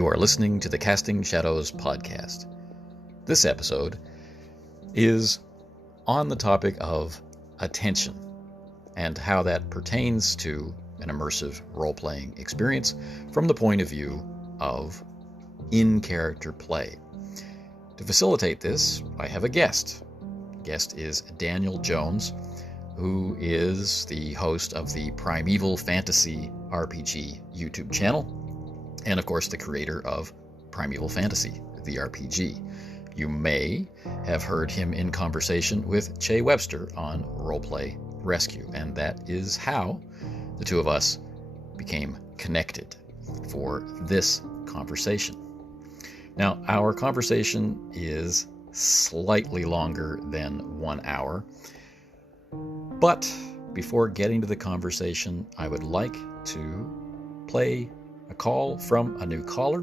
You are listening to the Casting Shadows podcast. This episode is on the topic of attention and how that pertains to an immersive role-playing experience from the point of view of in-character play. To facilitate this, I have a guest. The guest is Daniel Jones, who is the host of the Primaeval Fantasy RPG YouTube channel, and of course the creator of Primaeval Fantasy, the RPG. You may have heard him in conversation with Che Webster on Roleplay Rescue, and that is how the two of us became connected for this conversation. Now, our conversation is slightly longer than 1 hour, but before getting to the conversation, I would like to play a call from a new caller.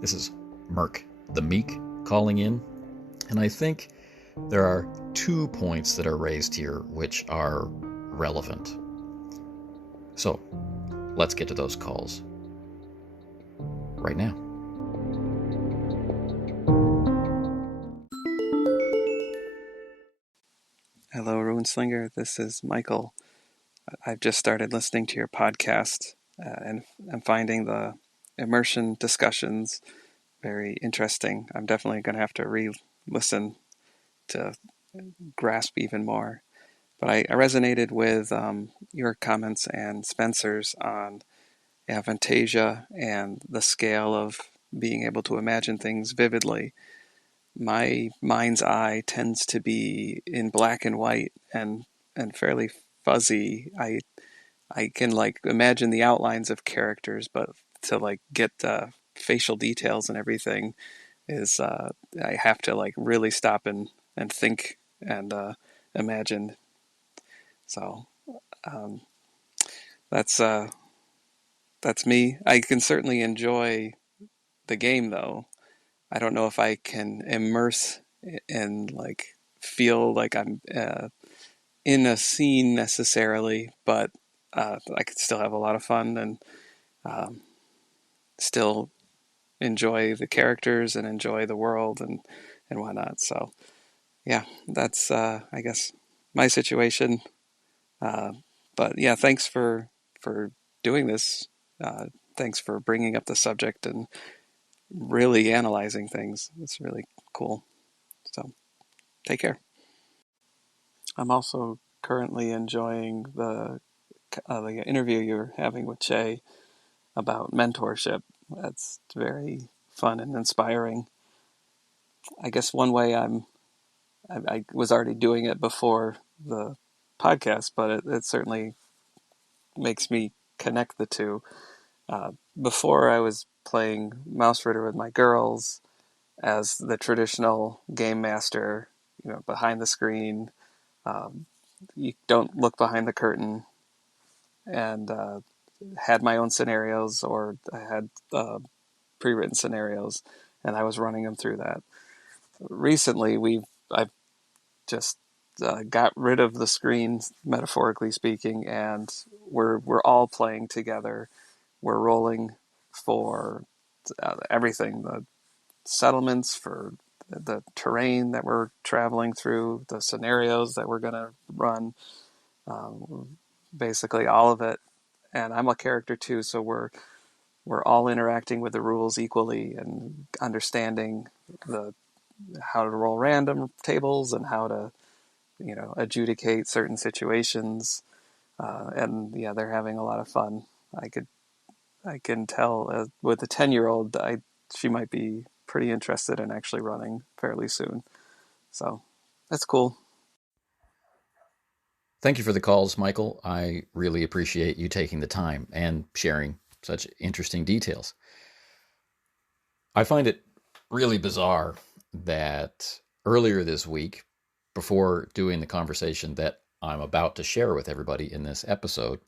This is Mirke the Meek calling in, and I think there are 2 points that are raised here which are relevant. So, let's get to those calls right now. Hello, Runeslinger. This is Michael. I've just started listening to your podcast, and I'm finding the immersion discussions very interesting. I'm definitely going to have to re-listen to grasp even more. But I resonated with your comments and Spencer's on aphantasia and the scale of being able to imagine things vividly. My mind's eye tends to be in black and white and fairly fuzzy. I can imagine the outlines of characters, but to get facial details and everything is I have to really stop and think and imagine. So that's me. I can certainly enjoy the game, though. I don't know if I can immerse and feel like I'm in a scene necessarily, but I could still have a lot of fun and still enjoy the characters and enjoy the world and whatnot. So yeah, that's I guess my situation. But yeah, thanks for doing this. Thanks for bringing up the subject and really analyzing things. It's really cool. So take care. I'm also currently enjoying the interview you're having with Che about mentorship. That's very fun and inspiring. I guess one way I was already doing it before the podcast, but it certainly makes me connect the two. Before I was playing Mouse Ritter with my girls as the traditional game master, behind the screen. You don't look behind the curtain, and had my own scenarios, or I had pre-written scenarios, and I was running them through that. Recently, I've just got rid of the screen, metaphorically speaking, and we're all playing together. We're rolling for everything, the settlements, for the terrain that we're traveling through, the scenarios that we're going to run, basically all of it. And I'm a character too, so we're all interacting with the rules equally and understanding how to roll random tables and how to adjudicate certain situations. And yeah, they're having a lot of fun. I can tell with a 10-year-old, she might be pretty interested in actually running fairly soon. So that's cool. Thank you for the calls, Michael. I really appreciate you taking the time and sharing such interesting details. I find it really bizarre that earlier this week, before doing the conversation that I'm about to share with everybody in this episode,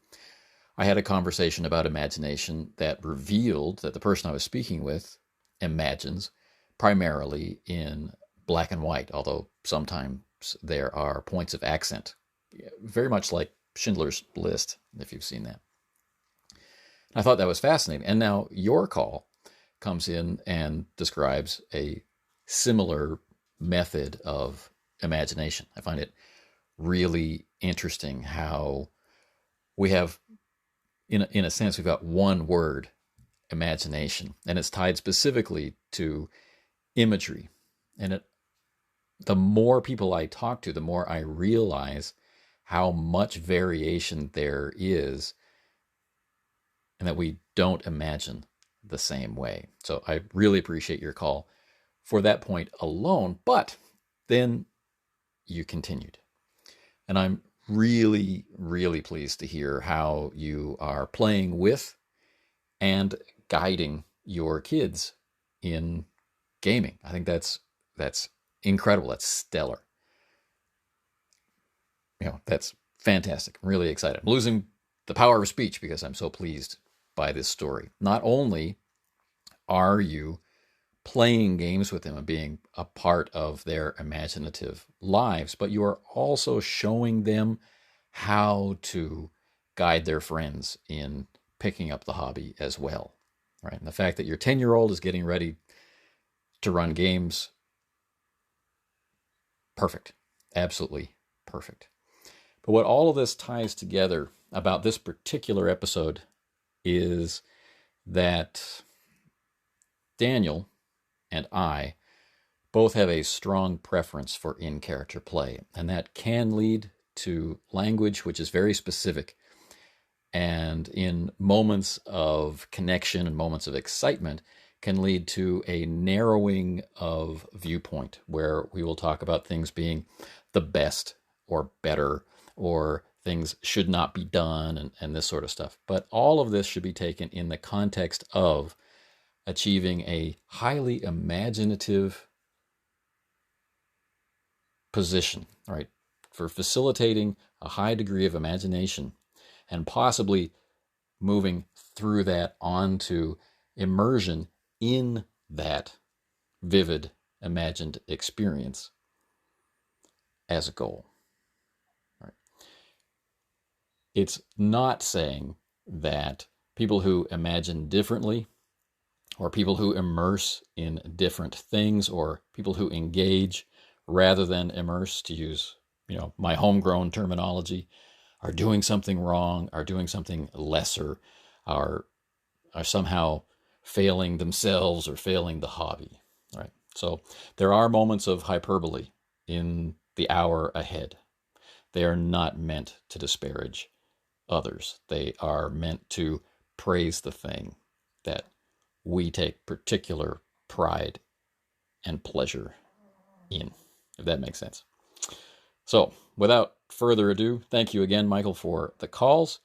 I had a conversation about imagination that revealed that the person I was speaking with imagines primarily in black and white, although sometimes there are points of accent, very much like Schindler's List, if you've seen that. I thought that was fascinating. And now your call comes in and describes a similar method of imagination. I find it really interesting how we have, in a sense, we've got one word, imagination, and it's tied specifically to imagery. And the more people I talk to, the more I realize how much variation there is and that we don't imagine the same way. So I really appreciate your call for that point alone. But then you continued. And I'm really, really pleased to hear how you are playing with and guiding your kids in gaming. I think that's incredible. That's stellar. That's fantastic. I'm really excited. I'm losing the power of speech because I'm so pleased by this story. Not only are you playing games with them and being a part of their imaginative lives, but you are also showing them how to guide their friends in picking up the hobby as well. Right? And the fact that your 10-year-old is getting ready to run games, perfect. Absolutely perfect. But what all of this ties together about this particular episode is that Daniel and I both have a strong preference for in-character play, and that can lead to language which is very specific. And in moments of connection and moments of excitement, can lead to a narrowing of viewpoint where we will talk about things being the best or better, or things should not be done, and this sort of stuff. But all of this should be taken in the context of achieving a highly imaginative position, right? For facilitating a high degree of imagination and possibly moving through that onto immersion in that vivid imagined experience as a goal. Right? It's not saying that people who imagine differently, or people who immerse in different things, or people who engage rather than immerse, to use my homegrown terminology, are doing something wrong, are doing something lesser, are somehow failing themselves or failing the hobby. Right? So there are moments of hyperbole in the hour ahead. They are not meant to disparage others. They are meant to praise the thing that we take particular pride and pleasure in, if that makes sense. So, without further ado, thank you again, Michael, for the calls.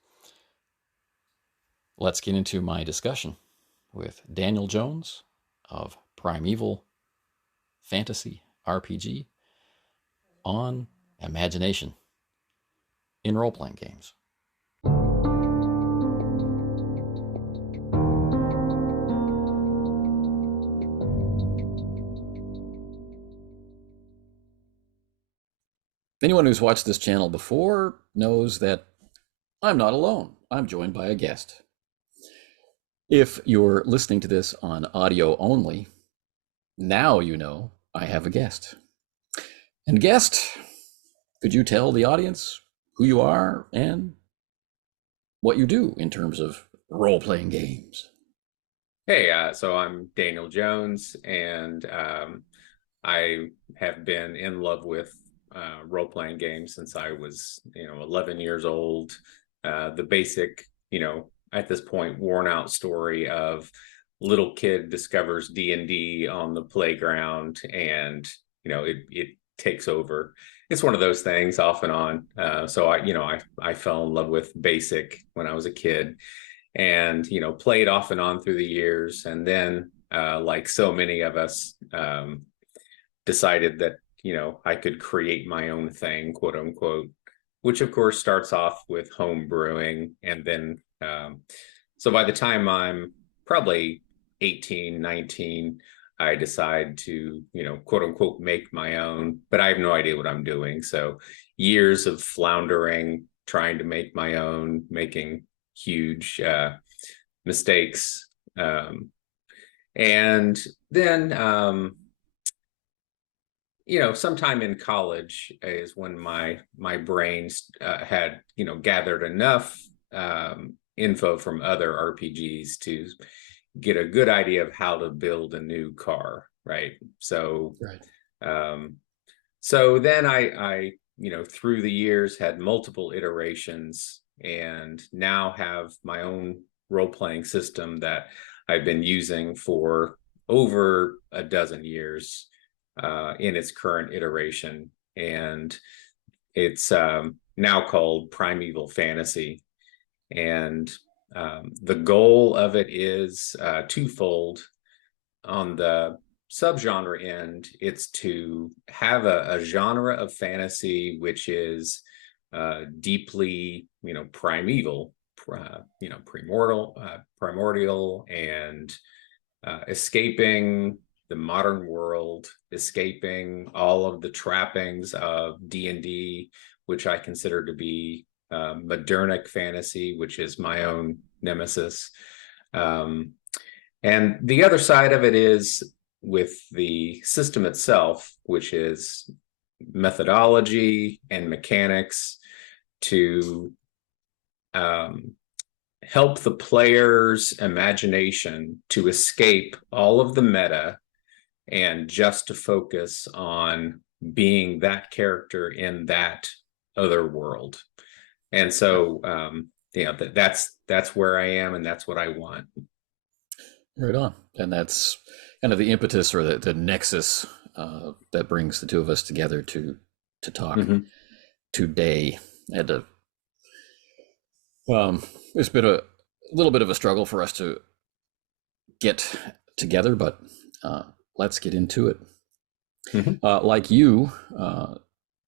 Let's get into my discussion with Daniel Jones of Primaeval Fantasy RPG on imagination in role-playing games. Anyone who's watched this channel before knows that I'm not alone. I'm joined by a guest. If you're listening to this on audio only, now you know I have a guest. And guest, could you tell the audience who you are and what you do in terms of role-playing games? Hey, so I'm Daniel Jones, and I have been in love with role-playing games since I was, 11 years old. The basic, at this point, worn-out story of little kid discovers D&D on the playground, and it takes over. It's one of those things off and on. So I fell in love with basic when I was a kid, and played off and on through the years, and then like so many of us, decided that I could create my own thing, quote unquote, which of course starts off with home brewing. And then so by the time I'm probably 18, 19, I decide to quote unquote make my own, but I have no idea what I'm doing. So years of floundering, trying to make my own, making huge mistakes, And then, sometime in college is when my brains had, gathered enough info from other RPGs to get a good idea of how to build a new car, right? So, Right. so then I through the years had multiple iterations, and now have my own role-playing system that I've been using for over a dozen years in its current iteration. And it's now called Primaeval Fantasy. And the goal of it is twofold. On the subgenre end, it's to have a genre of fantasy which is deeply, primeval, primordial, and escaping the modern world, escaping all of the trappings of D&D, which I consider to be modernic fantasy, which is my own nemesis. And the other side of it is with the system itself, which is methodology and mechanics to help the player's imagination to escape all of the meta and just to focus on being that character in that other world. And so, that's where I am, and that's what I want. Right on. And that's kind of the impetus or the nexus that brings the two of us together to talk today. It's been a little bit of a struggle for us to get together, but let's get into it. Like you,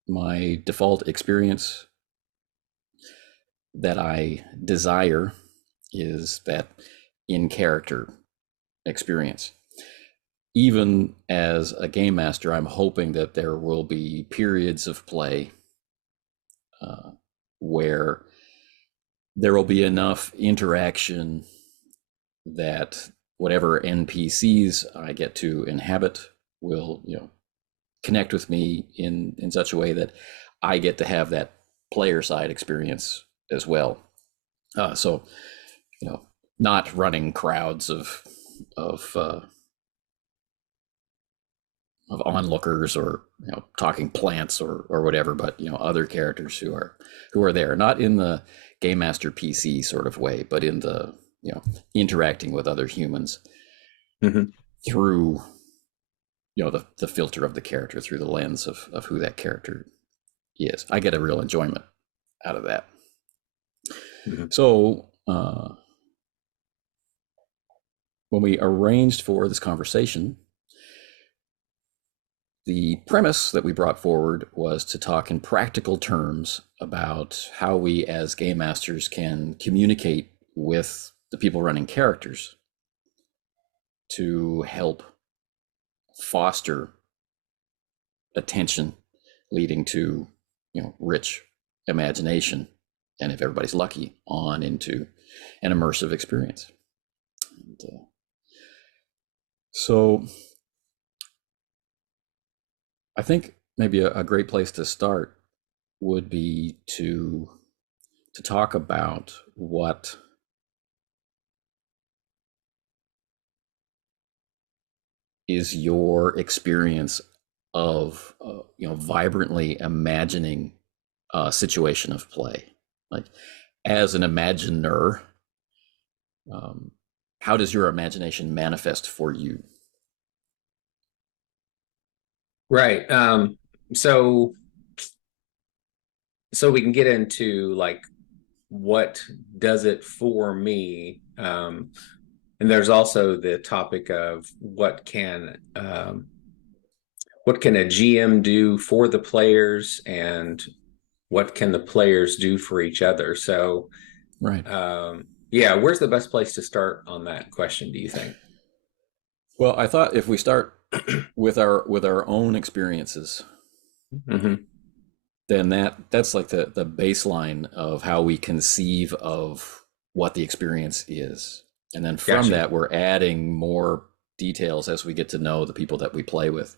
my default experience that I desire is that in-character experience. Even as a game master, I'm hoping that there will be periods of play where there will be enough interaction that whatever NPCs I get to inhabit will, connect with me in such a way that I get to have that player side experience as well. So, not running crowds of onlookers or talking plants or whatever, but other characters who are there, not in the game master PC sort of way, but in the interacting with other humans through the filter of the character, through the lens of who that character is. I get a real enjoyment out of that. So when we arranged for this conversation, the premise that we brought forward was to talk in practical terms about how we as game masters can communicate with the people running characters to help foster attention, leading to rich imagination, and if everybody's lucky, on into an immersive experience. And, so I think maybe a great place to start would be to talk about what is your experience of vibrantly imagining a situation of play. Like, as an imaginer, how does your imagination manifest for you? Right. So we can get into like what does it for me, and there's also the topic of what can a GM do for the players, and what can the players do for each other. So, right. Where's the best place to start on that question, do you think? Well, I thought if we start with our own experiences, then that's like the baseline of how we conceive of what the experience is. And then from that, we're adding more details as we get to know the people that we play with.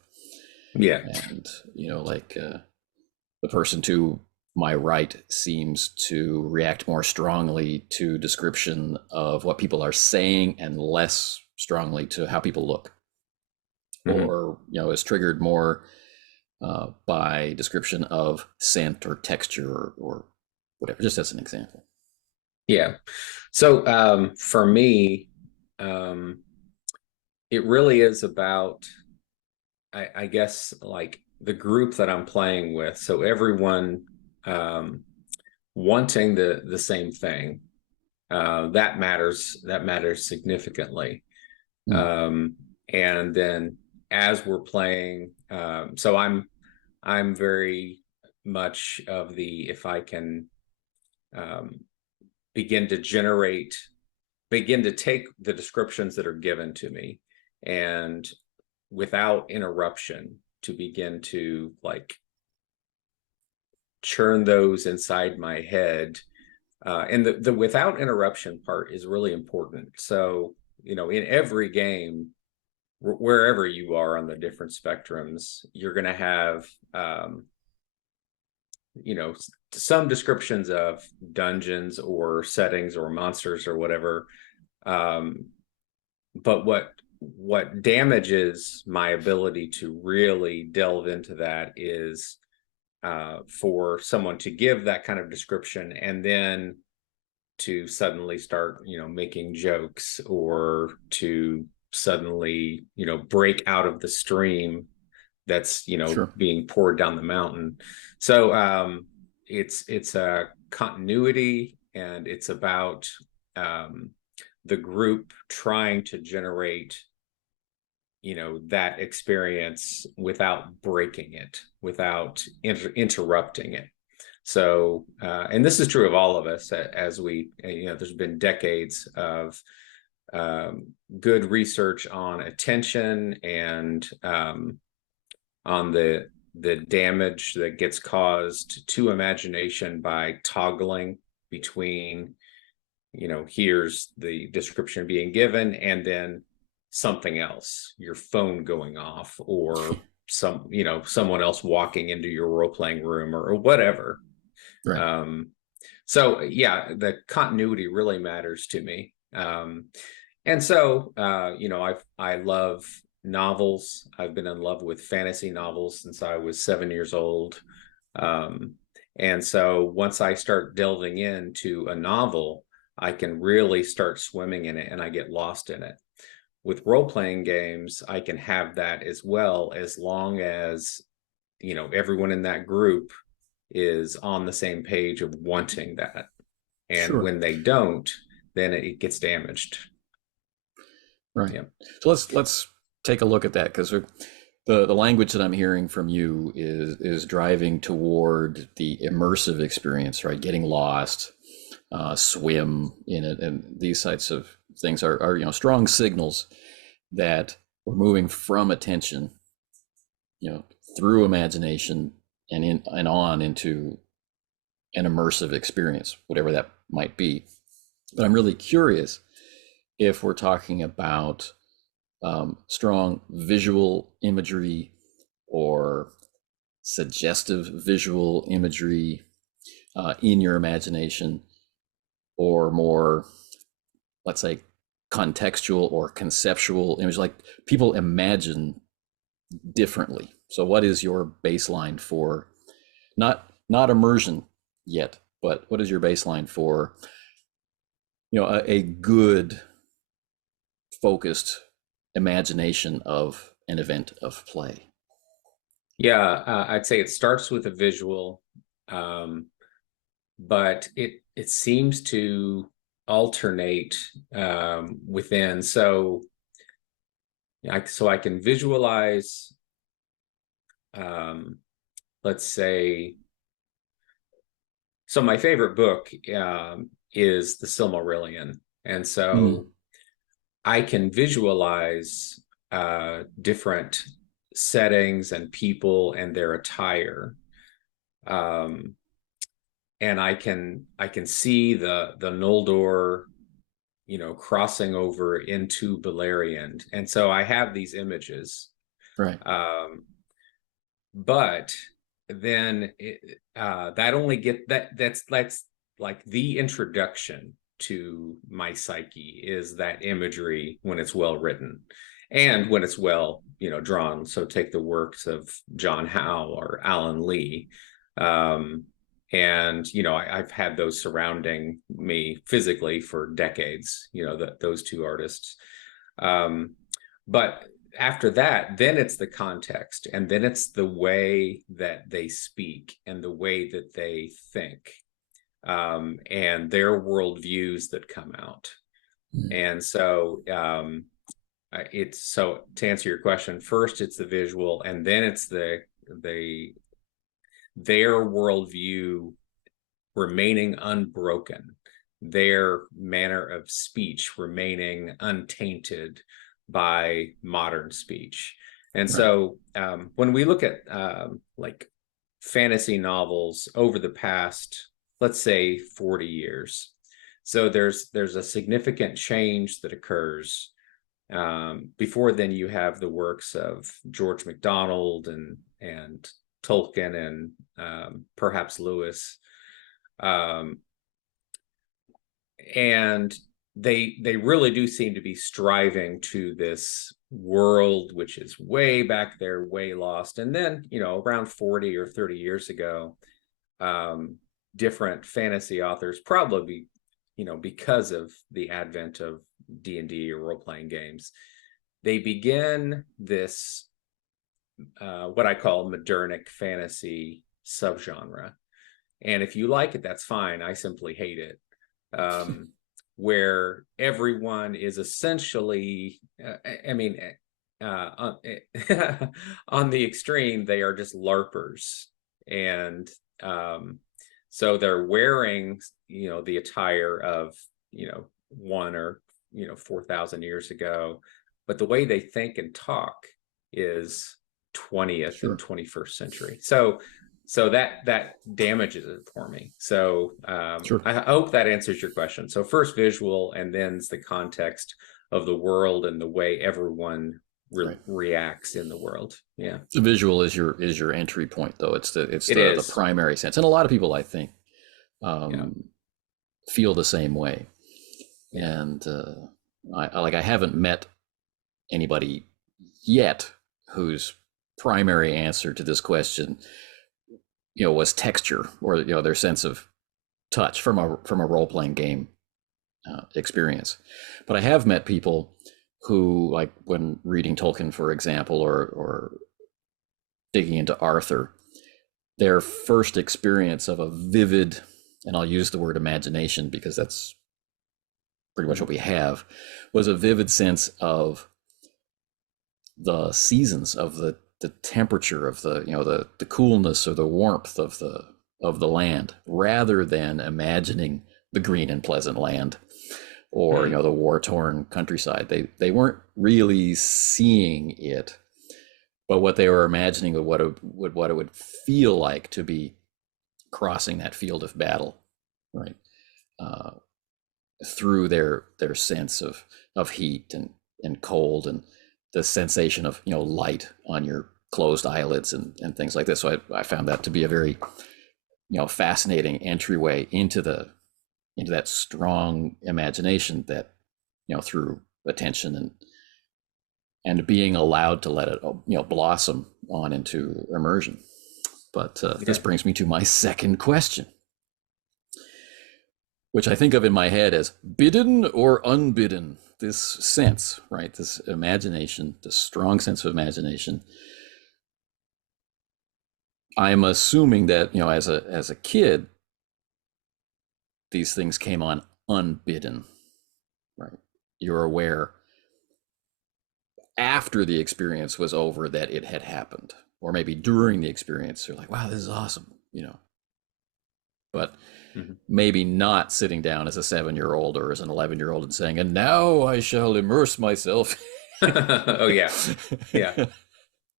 Yeah. And, like the person to my right seems to react more strongly to description of what people are saying and less strongly to how people look, or is triggered more by description of scent or texture or whatever, just as an example. Yeah. So for me, it really is about, I guess, like the group that I'm playing with. So everyone wanting the same thing, that matters. That matters significantly. And then as we're playing, so I'm very much of the, if I can begin to take the descriptions that are given to me, and without interruption, to begin to like churn those inside my head. And the without interruption part is really important. So, in every game, wherever you are on the different spectrums, you're going to have, some descriptions of dungeons or settings or monsters or whatever. But what damages my ability to really delve into that is for someone to give that kind of description and then to suddenly start, making jokes, or to suddenly, break out of the stream that's, Sure. being poured down the mountain. So it's a continuity, and it's about the group trying to generate, that experience without breaking it, without interrupting it. So, and this is true of all of us, as we, there's been decades of good research on attention, and on the damage that gets caused to imagination by toggling between, here's the description being given and then something else, your phone going off, or someone else walking into your role-playing room, or whatever. Right. So yeah, the continuity really matters to me. And so I love novels. I've been in love with fantasy novels since I was 7 years old. And so once I start delving into a novel, I can really start swimming in it, and I get lost in it. With role-playing games, I can have that as well, as long as, everyone in that group is on the same page of wanting that. And Sure. when they don't, then it gets damaged. Right. Yeah. So let's take a look at that, because the language that I'm hearing from you is driving toward the immersive experience, right? Getting lost, swim in it, and these types of things are strong signals that we're moving from attention, through imagination and on into an immersive experience, whatever that might be. But I'm really curious if we're talking about strong visual imagery or suggestive visual imagery in your imagination, or more, let's say, contextual or conceptual image, like people imagine differently. So what is your baseline for not immersion yet, but what is your baseline for a good focused imagination of an event of play? Yeah, I'd say it starts with a visual, but it seems to alternate within. So I can visualize, let's say, so my favorite book is The Silmarillion, and so I can visualize different settings and people and their attire, and I can see the Noldor crossing over into Beleriand. And so I have these images. Right. But then that only that's like the introduction to my psyche is that imagery when it's well written and when it's well drawn. So take the works of John Howe or Alan Lee, and I've had those surrounding me physically for decades, those two artists. But after that, then it's the context, and then it's the way that they speak and the way that they think, and their worldviews that come out. And so so to answer your question, first it's the visual, and then it's their worldview remaining unbroken, their manner of speech remaining untainted by modern speech. And so when we look at like fantasy novels over the past, let's say 40 years, so there's a significant change that occurs. Before then, you have the works of George MacDonald and Tolkien and perhaps Lewis, and they really do seem to be striving to this world which is way back there, way lost. And then around 40 or 30 years ago, different fantasy authors, probably because of the advent of D&D or role-playing games, they begin this what I call modernic fantasy subgenre. And if you like it, that's fine. I simply hate it. Where everyone is essentially, on the extreme, they are just LARPers. And so they're wearing, the attire of, one or, 4,000 years ago. But the way they think and talk is 20th and 21st century. So that damages it for me. So I hope that answers your question. So first visual, and then the context of the world and the way everyone reacts in the world. Yeah, the visual is your entry point, though. It's the primary sense, and a lot of people, I think, feel the same way. And I haven't met anybody yet whose primary answer to this question was texture, or their sense of touch from a role-playing game experience. But I have met people who, like when reading Tolkien, for example, or digging into Arthur, their first experience of a vivid, and I'll use the word imagination because that's pretty much what we have, was a vivid sense of the seasons, of the temperature, of the coolness or the warmth of the land, rather than imagining the green and pleasant land or the war-torn countryside. They weren't really seeing it, but what they were imagining what it would feel like to be crossing that field of battle, right? Through their sense of heat and cold, and the sensation of light on your closed eyelids and things like this. So I found that to be a very fascinating entryway into that strong imagination that through attention and being allowed to let it blossom on into immersion. But this brings me to my second question, which I think of in my head as bidden or unbidden. This sense, right? This imagination, this strong sense of imagination. I'm assuming that, as a kid, these things came on unbidden, right? You're aware after the experience was over that it had happened, or maybe during the experience, you're like, wow, this is awesome, but maybe not sitting down as a 7-year-old or as an 11-year-old and saying, and now I shall immerse myself. Oh, yeah. Yeah.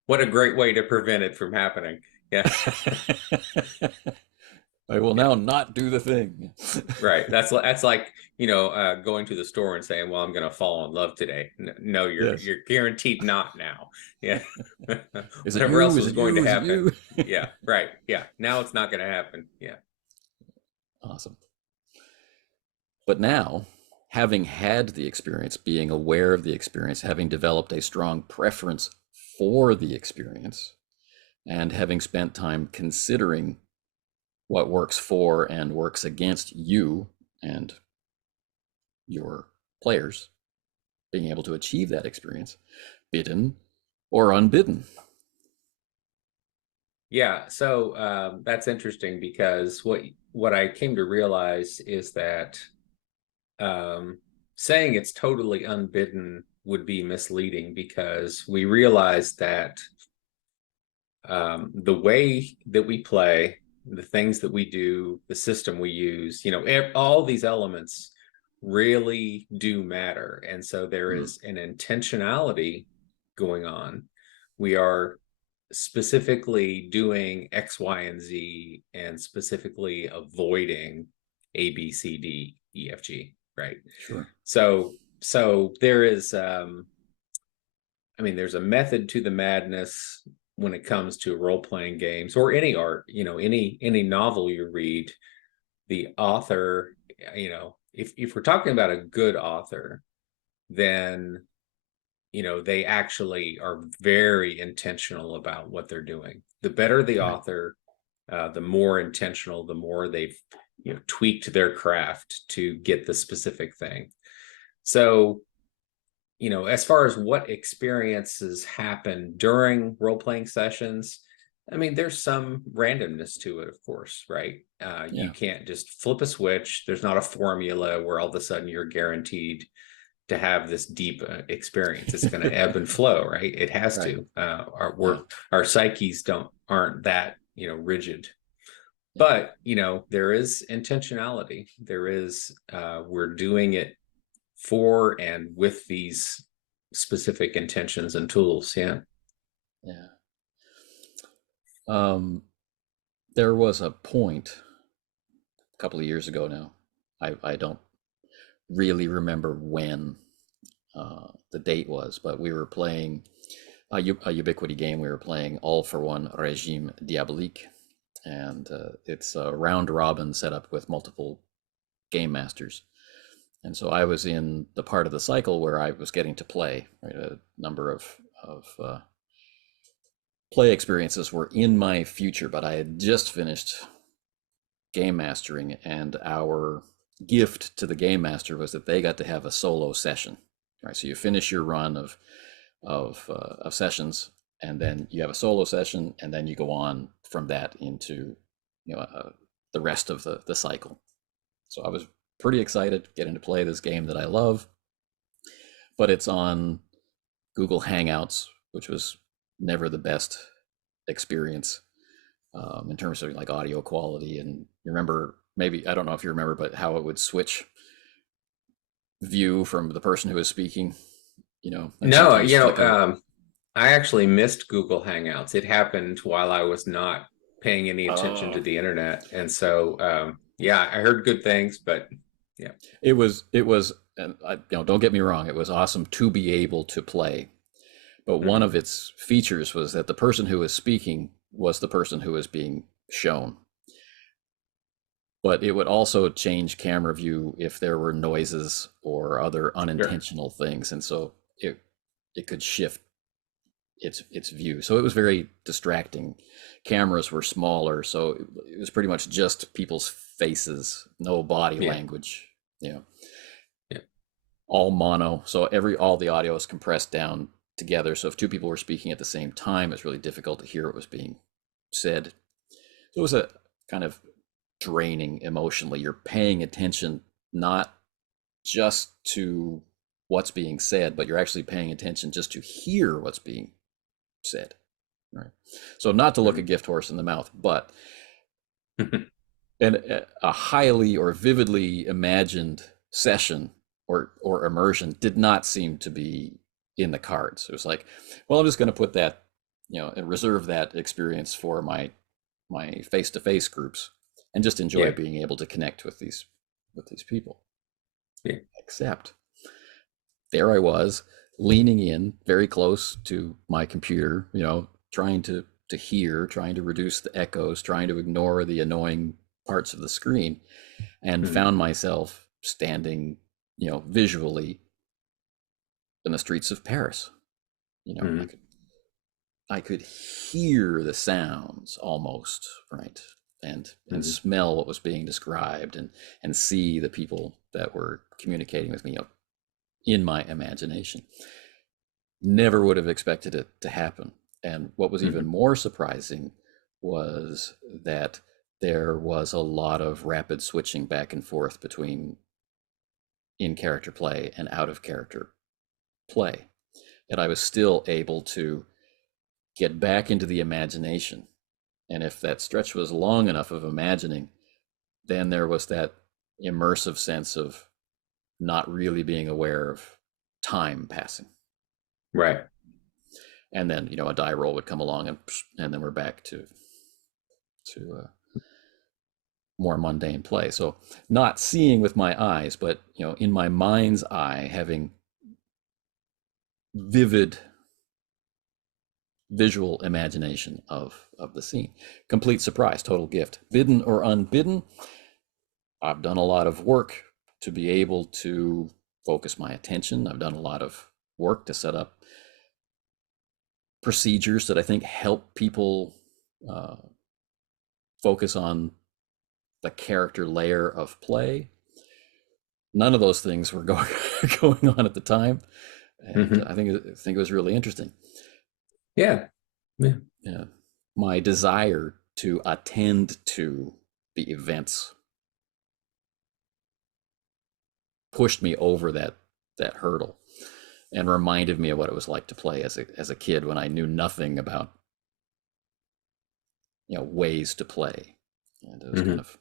What a great way to prevent it from happening. Yeah. I will now not do the thing. Right. That's like, going to the store and saying, "Well, I'm going to fall in love today." No, Yes. you're guaranteed not now. Yeah. Is it Whatever you? else Is was it going to you? Is it happen. you? Yeah. Right. Yeah. Now it's not going to happen. Yeah. Awesome. But now, having had the experience, being aware of the experience, having developed a strong preference for the experience, and having spent time considering what works for and works against you and your players, being able to achieve that experience, bidden or unbidden. Yeah. So that's interesting because what I came to realize is that um, saying it's totally unbidden would be misleading because we realize that the way that we play, the things that we do, the system we use, all these elements really do matter. And so there is an intentionality going on. We are specifically doing X, Y, and Z, and specifically avoiding A, B, C, D, E, F, G, right? Sure. So there is there's a method to the madness when it comes to role-playing games or any art, any novel you read, the author, if we're talking about a good author, then they actually are very intentional about what they're doing. The better the author, the more intentional, the more they've tweaked their craft to get the specific thing. So as far as what experiences happen during role-playing sessions, there's some randomness to it, of course, right? You can't just flip a switch. There's not a formula where all of a sudden you're guaranteed to have this deep experience. It's going to ebb and flow, right? It has to. Our psyches aren't that rigid. But there is intentionality. There is we're doing it for and with these specific intentions and tools. Yeah. There was a point a couple of years ago now. I don't really remember when the date was, but we were playing a Ubiquity game. We were playing All for One Régime Diabolique, and it's a round robin setup with multiple game masters. And so I was in the part of the cycle where I was getting to play. Right, a number of play experiences were in my future, but I had just finished game mastering, and our gift to the game master was that they got to have a solo session. Right, so you finish your run of sessions, and then you have a solo session, and then you go on from that into the rest of the cycle. So I was pretty excited getting to play this game that I love, but it's on Google Hangouts, which was never the best experience in terms of like audio quality. And you remember, maybe, I don't know if you remember, but how it would switch view from the person who was speaking, and No, sometimes flicker. I actually missed Google Hangouts. It happened while I was not paying any attention to Oh, the internet. And so, yeah, I heard good things, but yeah. it was, and don't get me wrong, it was awesome to be able to play. But one of its features was that the person who was speaking was the person who was being shown. But it would also change camera view if there were noises or other unintentional things, and so it could shift its view. So it was very distracting. Cameras were smaller, so it was pretty much just people's faces, no body language. Yeah. All mono, so all the audio is compressed down together. So if two people were speaking at the same time, it's really difficult to hear what was being said. So it was a kind of draining emotionally. You're paying attention not just to what's being said, but you're actually paying attention just to hear what's being said. Right. So not to look a gift horse in the mouth, but a highly or vividly imagined session or immersion did not seem to be in the cards. It was like, well, I'm just going to put that, and reserve that experience for my face-to-face groups. and just enjoy being able to connect with these people. Yeah. Except there I was, leaning in very close to my computer, trying to hear, trying to reduce the echoes, trying to ignore the annoying parts of the screen, and found myself standing, visually in the streets of Paris. I could hear the sounds almost, right? And smell what was being described, and see the people that were communicating with me, in my imagination. Never would have expected it to happen. And what was even more surprising was that there was a lot of rapid switching back and forth between in-character play and out-of-character play. And I was still able to get back into the imagination. And if that stretch was long enough of imagining, then there was that immersive sense of not really being aware of time passing. Right. And then, a die roll would come along, and then we're back to more mundane play. So not seeing with my eyes, but, in my mind's eye, having vivid visual imagination of the scene. Complete surprise, total gift. Bidden or unbidden, I've done a lot of work to be able to focus my attention. I've done a lot of work to set up procedures that I think help people focus on the character layer of play. None of those things were going on at the time, and I think it was really interesting. Yeah. My desire to attend to the events pushed me over that hurdle, and reminded me of what it was like to play as a kid when I knew nothing about ways to play. And it was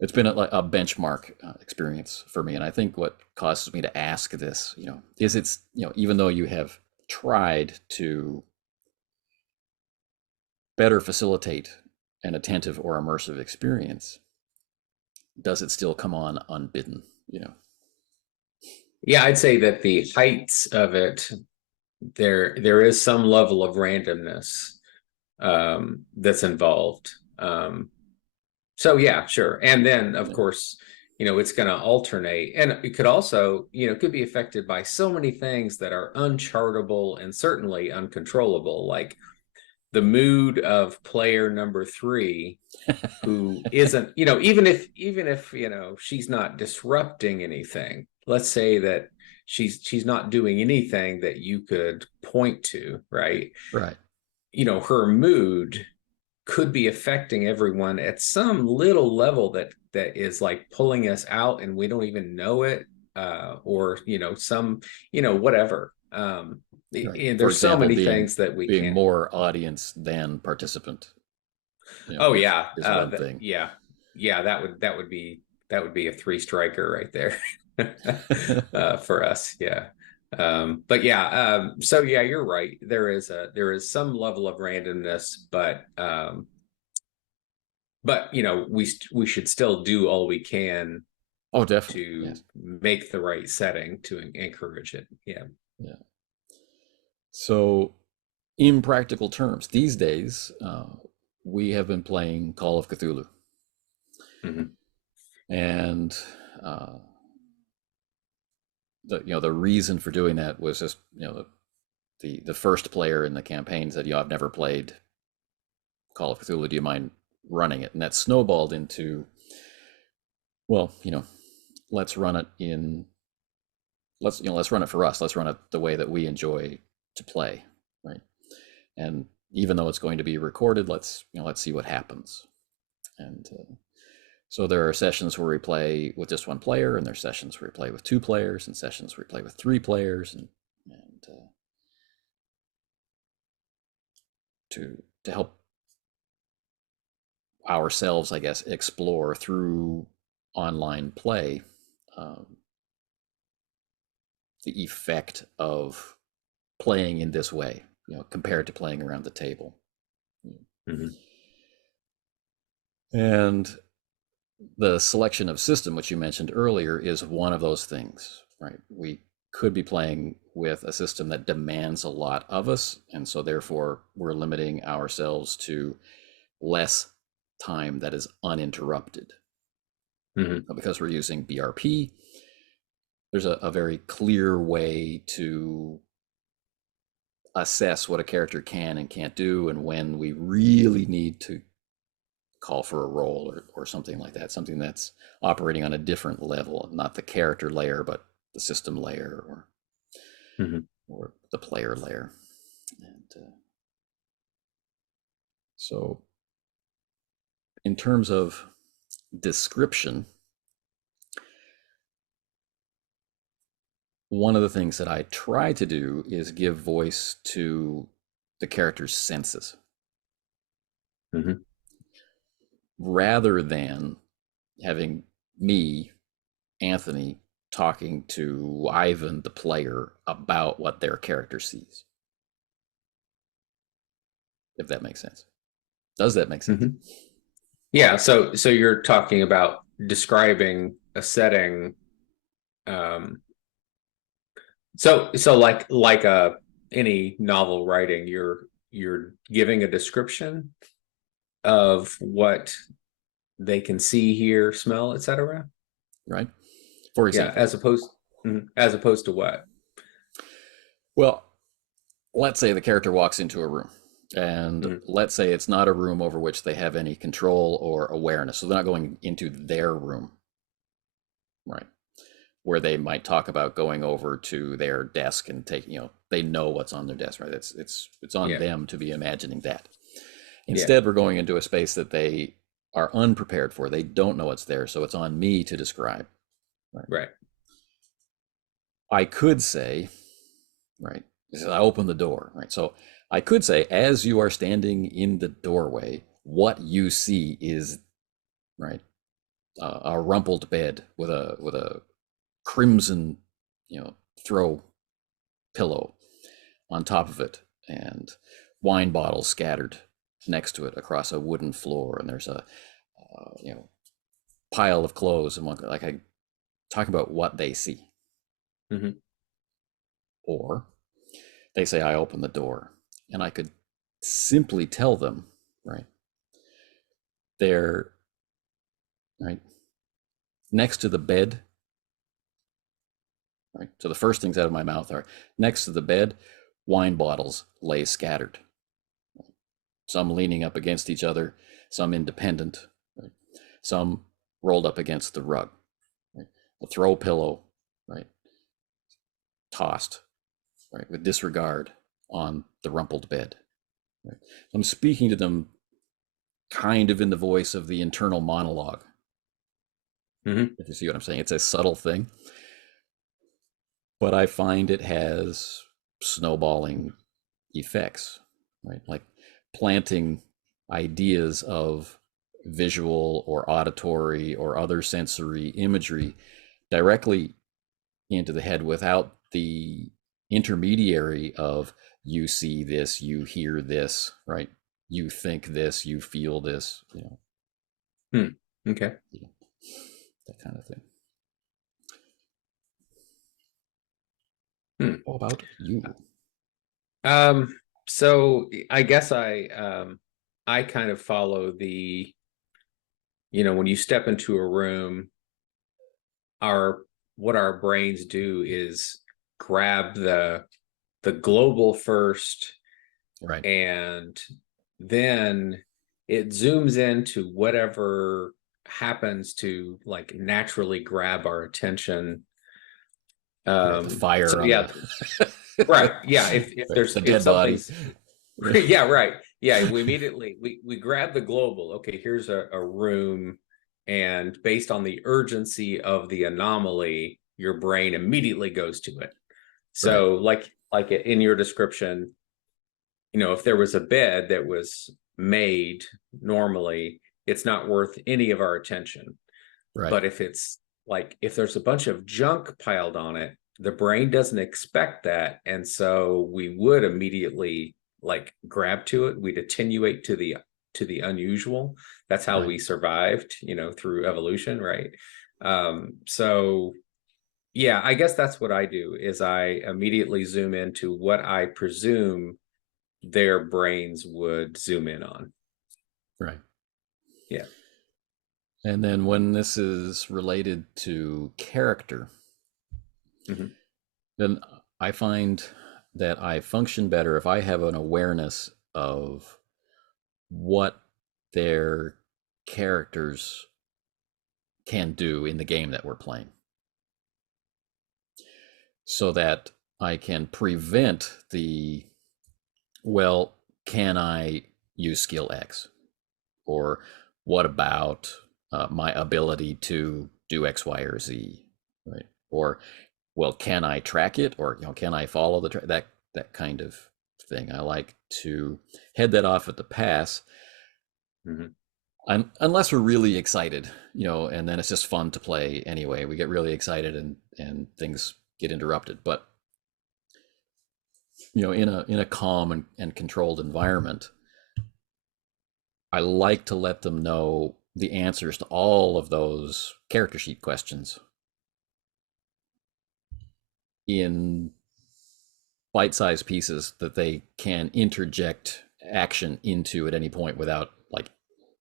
it's been a benchmark experience for me. And I think what causes me to ask this, is it's, even though you have tried to better facilitate an attentive or immersive experience, does it still come on unbidden? Yeah, I'd say that the heights of it, there is some level of randomness that's involved. So yeah, sure. And then of course, it's going to alternate, and it could also, could be affected by so many things that are unchartable and certainly uncontrollable, like the mood of player number 3, who isn't, even if she's not disrupting anything. Let's say that she's not doing anything that you could point to, right? Right. Her mood could be affecting everyone at some little level that is like pulling us out and we don't even know it, or some whatever. And there's so many things that we being can't. more audience than participant. Oh yeah, is one thing. Yeah, that would be a 3-striker right there. For us. Yeah. But yeah, so yeah, you're right. There is some level of randomness, but we should still do all we can. Oh, definitely. To make the right setting to encourage it. Yeah. So, in practical terms, these days, we have been playing Call of Cthulhu, and the reason for doing that was just the first player in the campaign said, I've never played Call of Cthulhu. Do you mind running it? And that snowballed into, well, let's run it let's run it for us. Let's run it the way that we enjoy to play, right? And even though it's going to be recorded, let's see what happens. And so there are sessions where we play with just one player, and there's sessions where we play with 2 players, and sessions where we play with 3 players, and to help ourselves, I guess, explore through online play the effect of playing in this way, compared to playing around the table. And the selection of system, which you mentioned earlier, is one of those things, right? We could be playing with a system that demands a lot of us, and so therefore we're limiting ourselves to less time that is uninterrupted. Because we're using BRP, there's a very clear way to assess what a character can and can't do, and when we really need to call for a roll or something like that, something that's operating on a different level, not the character layer, but the system layer or the player layer. And so in terms of description, one of the things that I try to do is give voice to the character's senses. Rather than having me, Anthony, talking to Ivan, the player, about what their character sees. If that makes sense. Does that make sense? Yeah. So you're talking about describing a setting. So like any novel writing, you're giving a description of what they can see, hear, smell, etc. Right. For example. Yeah, as opposed to what? Well, let's say the character walks into a room, and let's say it's not a room over which they have any control or awareness. So they're not going into their room, right? Where they might talk about going over to their desk and taking, they know what's on their desk, right? It's on them to be imagining that. Instead, we're going into a space that they are unprepared for. They don't know what's there, so it's on me to describe. Right. I could say, right, I open the door, right? So I could say, as you are standing in the doorway, what you see is, right, a rumpled bed with a crimson, throw pillow on top of it, and wine bottles scattered next to it across a wooden floor, and there's a pile of clothes, and I talk about what they see. Or they say I open the door, and I could simply tell them, right, they're right next to the bed, right? So the first things out of my mouth are, next to the bed, wine bottles lay scattered, some leaning up against each other, some independent, right? Some rolled up against the rug, right? A throw pillow, right, tossed, right, with disregard on the rumpled bed. Right? I'm speaking to them kind of in the voice of the internal monologue. If you see what I'm saying, it's a subtle thing, but I find it has snowballing effects, right? Like planting ideas of visual or auditory or other sensory imagery directly into the head without the intermediary of you see this, you hear this, right? You think this, you feel this, Okay. That kind of thing. How about you? So I guess I kind of follow the, when you step into a room, what our brains do is grab the global first, right, and then it zooms into whatever happens to like naturally grab our attention. the fire so on yeah right, yeah, if there's the dead body. yeah, right, yeah, we immediately we grab the global. Okay, here's a room, and based on the urgency of the anomaly, your brain immediately goes to it. So like in your description, if there was a bed that was made normally, it's not worth any of our attention. Right. But if it's like, if there's a bunch of junk piled on it, the brain doesn't expect that. And so we would immediately like grab to it. We'd attenuate to the to the unusual. That's how we survived, through evolution, right? So yeah, I guess that's what I do, is I immediately zoom into what I presume their brains would zoom in on. Right. Yeah. And then when this is related to character, then I find that I function better if I have an awareness of what their characters can do in the game that we're playing, so that I can prevent the, well, can I use skill X? Or what about my ability to do X, Y, or Z? Right? Or, well, can I track it? Or can I follow the that kind of thing? I like to head that off at the pass. Unless we're really excited, and then it's just fun to play anyway. We get really excited and things get interrupted. But in a calm and controlled environment, I like to let them know the answers to all of those character sheet questions in bite-sized pieces that they can interject action into at any point without like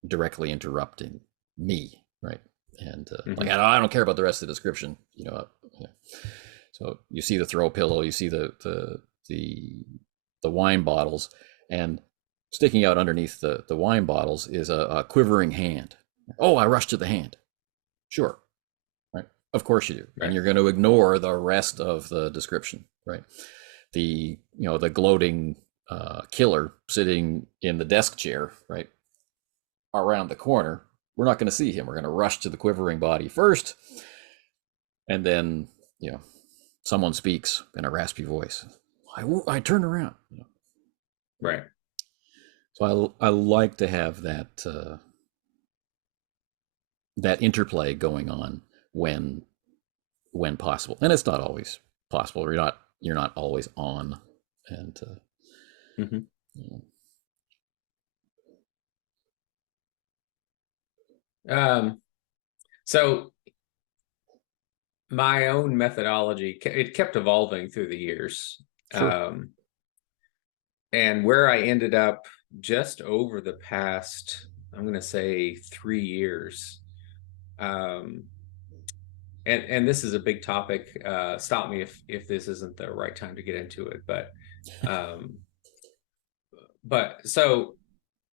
directly interrupting me, right? And like I don't care about the rest of the description, So you see the throw pillow, you see the wine bottles, and sticking out underneath the wine bottles is a quivering hand. Oh, I rushed to the hand. Sure, right? Of course you do, Right. And you're going to ignore the rest of the description, right? The gloating killer sitting in the desk chair, right, around the corner. We're not going to see him. We're going to rush to the quivering body first, and then someone speaks in a raspy voice. I turn around. Right. So I like to have that that interplay going on when possible, and it's not always possible. You're not always on, and So my own methodology, it kept evolving through the years. Sure. And where I ended up just over the past, I'm going to say 3 years. And this is a big topic. Stop me if this isn't the right time to get into it. But so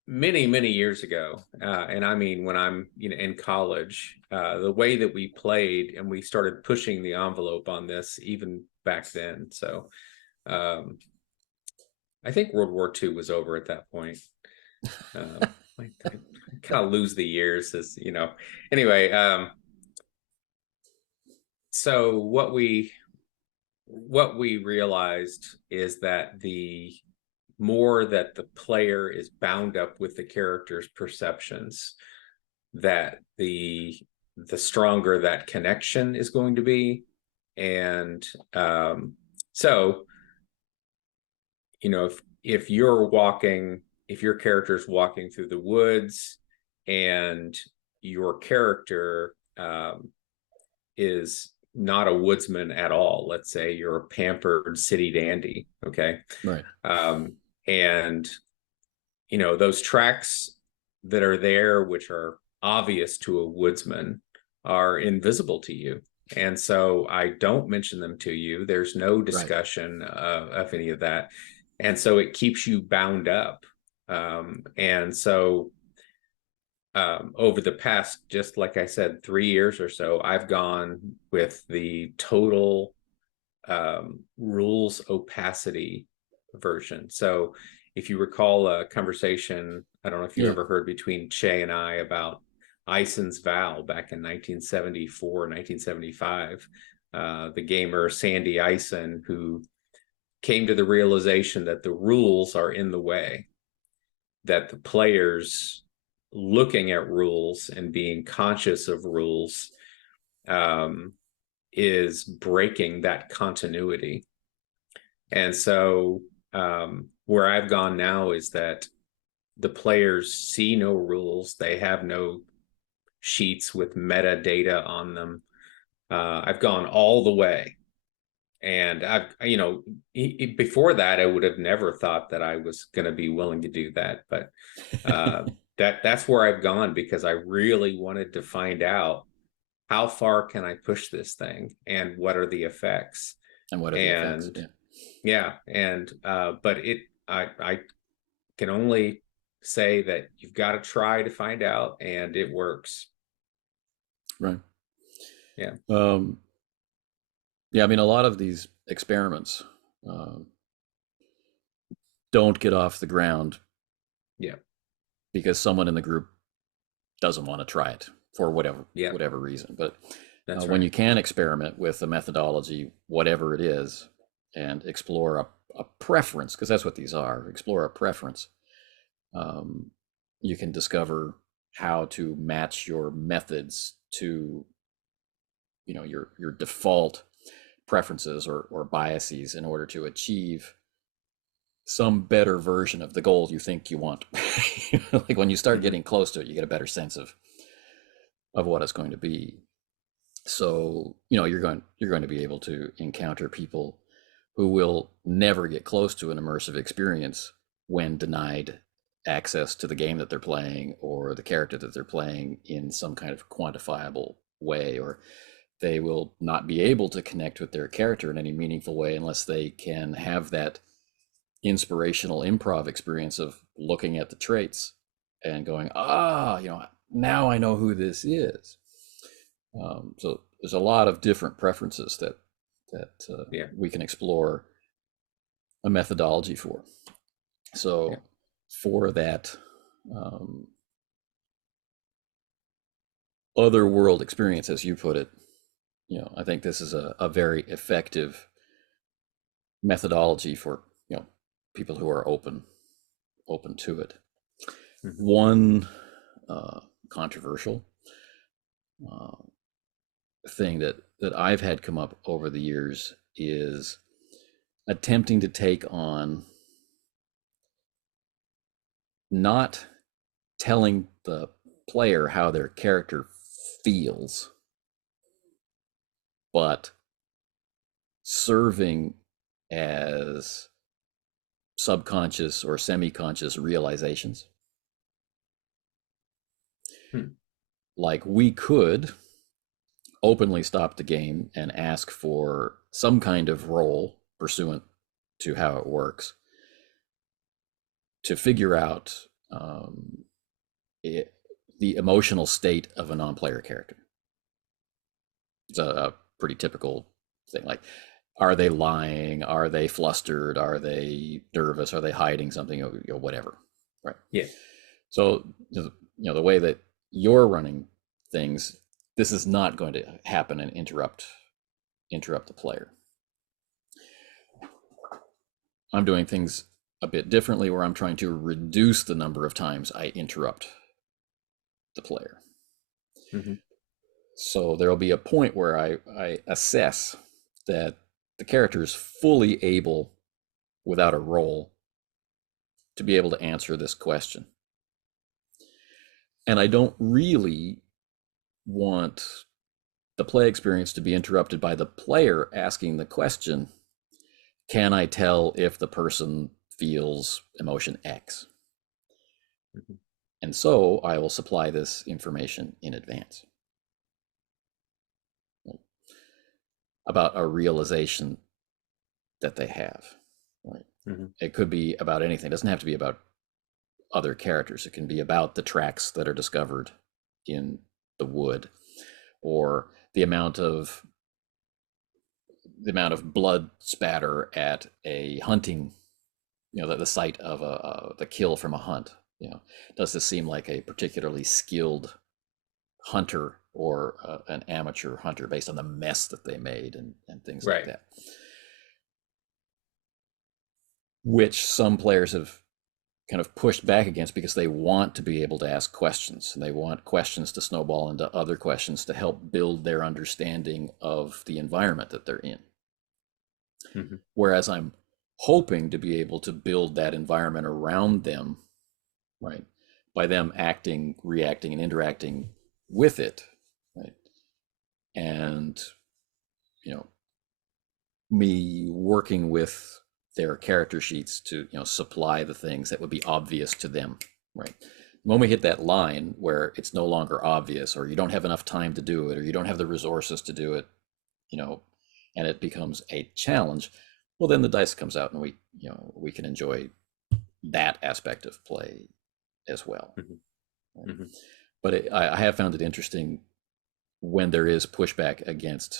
many years ago, and I mean when I'm in college, the way that we played, and we started pushing the envelope on this even back then. So I think World War II was over at that point. I kind of lose the years, as anyway. So what we realized is that the more that the player is bound up with the character's perceptions, that the stronger that connection is going to be. And so if your character's walking through the woods and your character is not a woodsman at all, let's say you're a pampered city dandy, okay, right, and those tracks that are there, which are obvious to a woodsman, are invisible to you, and so I don't mention them to you. There's no discussion of any of that, and so it keeps you bound up. And so over the past, just like I said, 3 years or so, I've gone with the total rules opacity version. So if you recall a conversation, I don't know if you ever heard, between Che and I about Ison's Vow back in 1974, 1975, the gamer Sandy Ison, who came to the realization that the rules are in the way, that the players looking at rules and being conscious of rules is breaking that continuity. And so where I've gone now is that the players see no rules. They have no sheets with metadata on them. I've gone all the way. And before that, I would have never thought that I was going to be willing to do that. But that's where I've gone, because I really wanted to find out how far can I push this thing, and what are the effects. And what are the effects? But I can only say that you've got to try to find out, and it works. Right. Yeah. Yeah, I mean, a lot of these experiments don't get off the ground. Yeah. Because someone in the group doesn't want to try it for whatever reason. But when you can experiment with a methodology, whatever it is, and explore a preference, because that's what these are, explore a preference, you can discover how to match your methods to your default preferences or biases in order to achieve some better version of the goal you think you want. Like when you start getting close to it, you get a better sense of what it's going to be. So you're going to be able to encounter people who will never get close to an immersive experience when denied access to the game that they're playing or the character that they're playing in some kind of quantifiable way, or they will not be able to connect with their character in any meaningful way unless they can have that inspirational improv experience of looking at the traits and going, now I know who this is. So there's a lot of different preferences that we can explore a methodology for. So for that other world experience, as you put it, I think this is a very effective methodology for people who are open to it. Mm-hmm. One controversial thing that I've had come up over the years is attempting to take on not telling the player how their character feels, but serving as subconscious or semi-conscious realizations. Like we could openly stop the game and ask for some kind of role pursuant to how it works to figure out the emotional state of a non-player character. It's a pretty typical thing. Like, are they lying? Are they flustered? Are they nervous? Are they hiding something? Whatever. Right. Yeah. So, the way that you're running things, this is not going to happen and interrupt the player. I'm doing things a bit differently, where I'm trying to reduce the number of times I interrupt the player. Mm-hmm. So there'll be a point where I assess that the character is fully able, without a roll, to be able to answer this question. And I don't really want the play experience to be interrupted by the player asking the question, can I tell if the person feels emotion X? Mm-hmm. And so I will supply this information in advance about a realization that they have. Right? Mm-hmm. It could be about anything. It doesn't have to be about other characters. It can be about the tracks that are discovered in the wood, or the amount of blood spatter at a hunting, the site of the kill from a hunt. Does this seem like a particularly skilled hunter or an amateur hunter based on the mess that they made and things like that? Which some players have kind of pushed back against, because they want to be able to ask questions, and they want questions to snowball into other questions to help build their understanding of the environment that they're in. Mm-hmm. Whereas I'm hoping to be able to build that environment around them right? By them acting, reacting, and interacting with it, right? And, you know, me working with their character sheets to, supply the things that would be obvious to them, right? When we hit that line where it's no longer obvious, or you don't have enough time to do it, or you don't have the resources to do it, and it becomes a challenge, well, then the dice comes out, and we can enjoy that aspect of play as well. Mm-hmm. Right? Mm-hmm. But I have found it interesting when there is pushback against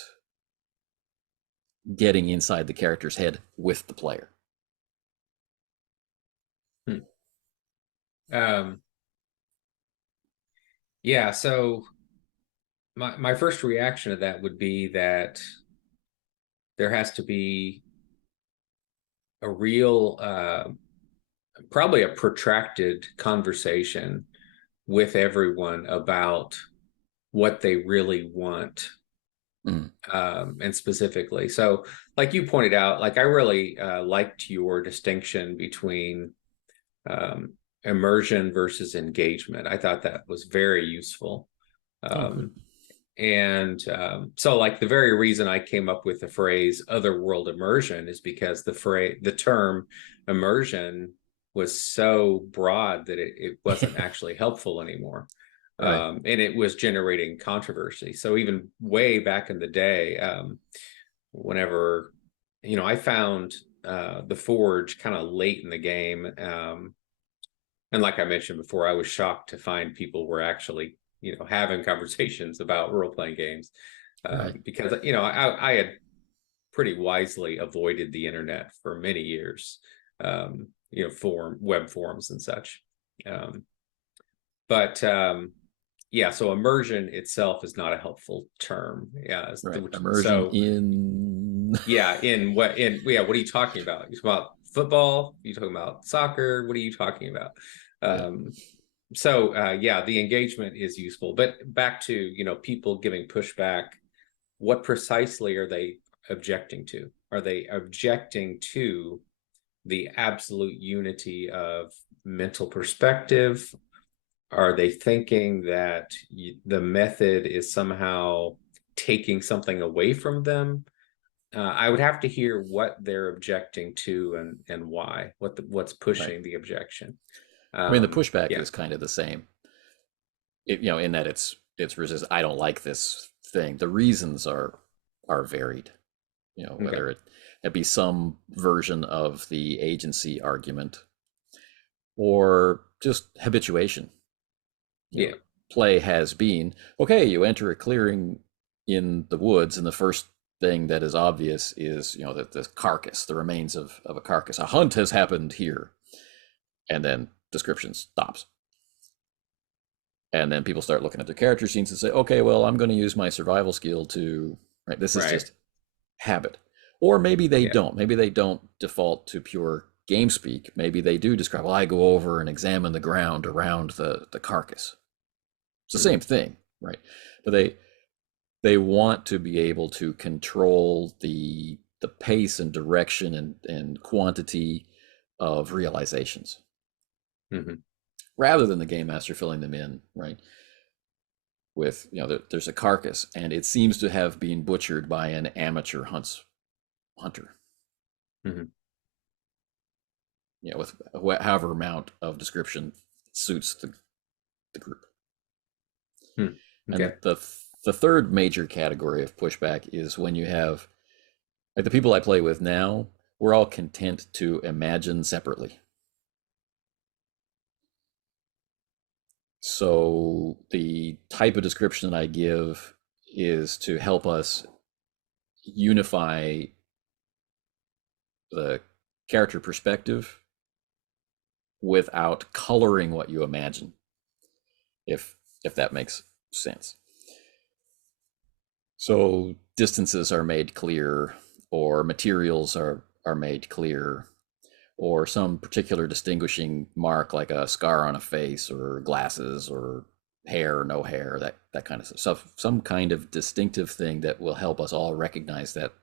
getting inside the character's head with the player. Um, yeah, so my first reaction to that would be that there has to be a real, probably a protracted conversation with everyone about what they really want, and specifically. So, like you pointed out, like I really liked your distinction between um, immersion versus engagement. I thought that was very useful. So like the very reason I came up with the phrase otherworld immersion is because the term immersion was so broad that it wasn't actually helpful anymore. Right. And it was generating controversy. So even way back in the day, whenever, I found the Forge kind of late in the game. And like I mentioned before, I was shocked to find people were actually, having conversations about role-playing games. Right. Because, I had pretty wisely avoided the internet for many years, web forums and such. But yeah, so immersion itself is not a helpful term. Yeah. Right. Immersion what are you talking about? You talking about football? You talking about soccer? What are you talking about? Yeah, the engagement is useful, but back to, people giving pushback, what precisely are they objecting to? Are they objecting to the absolute unity of mental perspective? Are they thinking that the method is somehow taking something away from them? I would have to hear what they're objecting to and why, what's pushing the objection. I mean, the pushback Yeah. is kind of the same. In that it's resist. I don't like this thing. The reasons are varied. Whether it be some version of the agency argument or just habituation. Yeah. Play has been, okay, you enter a clearing in the woods, and the first thing that is obvious is, the carcass, the remains of a carcass. A hunt has happened here. And then description stops. And then people start looking at their character sheets and say, okay, well, I'm going to use my survival skill to, right, this is just habit. Or maybe they don't. Maybe they don't default to pure game speak. Maybe they do describe, well, I go over and examine the ground around the carcass. It's the same thing, right? But they want to be able to control the pace and direction and quantity of realizations. Rather than the game master filling them in, right? With, there's a carcass, and it seems to have been butchered by an amateur hunter. With however amount of description suits the group. Okay. And the third major category of pushback is when you have, like, the people I play with now, we're all content to imagine separately. So the type of description that I give is to help us unify the character perspective without coloring what you imagine, if that makes sense. So distances are made clear, or materials are made clear, or some particular distinguishing mark, like a scar on a face, or glasses, or hair or no hair, that kind of stuff. Some kind of distinctive thing that will help us all recognize that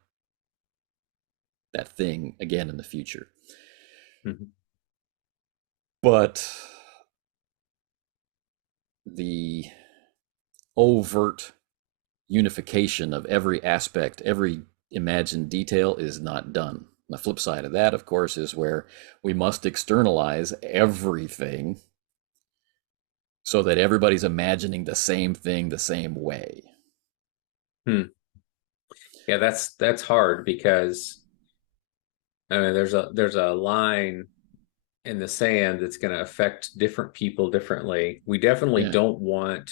thing again in the future. But the overt unification of every aspect, every imagined detail is not done. The flip side of that, of course, is where we must externalize everything so that everybody's imagining the same thing the same way. Yeah, that's hard because I mean there's a line in the sand that's going to affect different people differently. We definitely don't want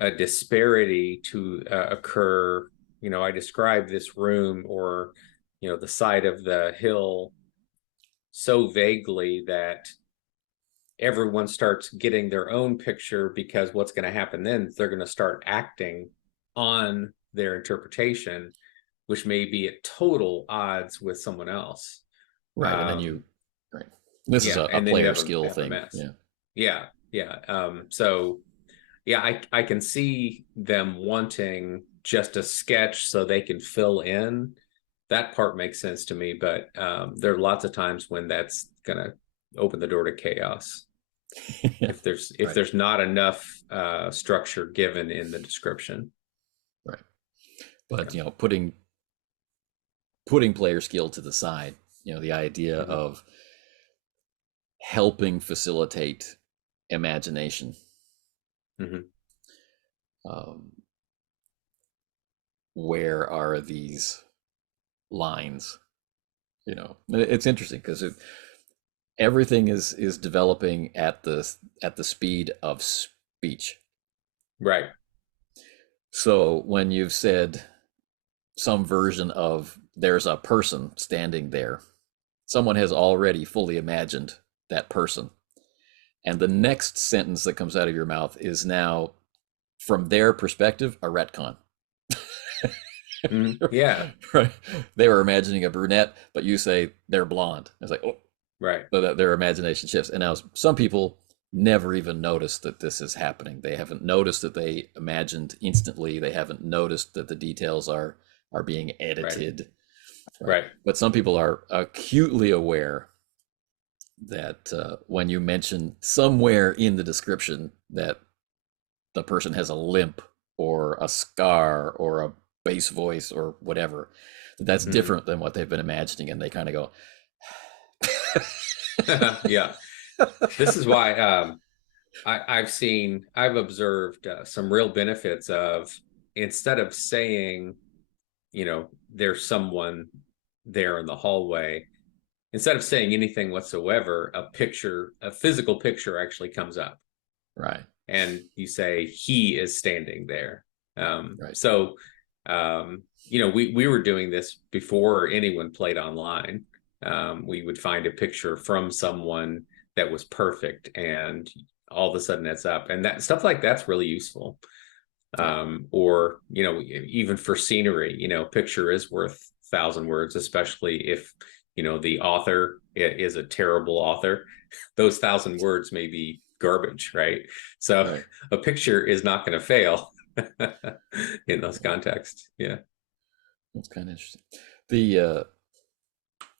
a disparity to occur. You know, I described this room or, you know, the side of the hill so vaguely that everyone starts getting their own picture, because what's going to happen then is they're going to start acting on their interpretation, which may be at total odds with someone else. Right. And then right. This is a player skill thing. Yeah. So yeah, I can see them wanting just a sketch so they can fill in. That part makes sense to me, but there are lots of times when that's gonna open the door to chaos. If there's not enough structure given in the description. Right. But you know, putting player skill to the side, you know, the idea of helping facilitate imagination. Where are these lines? You know, it's interesting because everything is developing at the speed of speech. Right. So when you've said some version of there's a person standing there, someone has already fully imagined that person. And the next sentence that comes out of your mouth is now, from their perspective, a retcon. Yeah. Right. They were imagining a brunette, but you say they're blonde. It's like, oh, right. So that their imagination shifts. And now some people never even notice that this is happening. They haven't noticed that they imagined instantly. They haven't noticed that the details are being edited. Right. But some people are acutely aware that when you mention somewhere in the description that the person has a limp or a scar or a bass voice or whatever, that's different than what they've been imagining, and they kind of go, yeah. This is why I've observed some real benefits of, instead of saying, you know, there's someone there in the hallway, instead of saying anything whatsoever, a physical picture actually comes up. Right. And you say, he is standing there. Right. So, you know, we were doing this before anyone played online. We would find a picture from someone that was perfect, and all of a sudden it's up. And that stuff like that's really useful. Or, you know, even for scenery, you know, picture is worth 1,000 words, especially if, you know, the author is a terrible author. Those 1,000 words may be garbage, right? So a picture is not going to fail in those contexts. Yeah. That's kind of interesting. The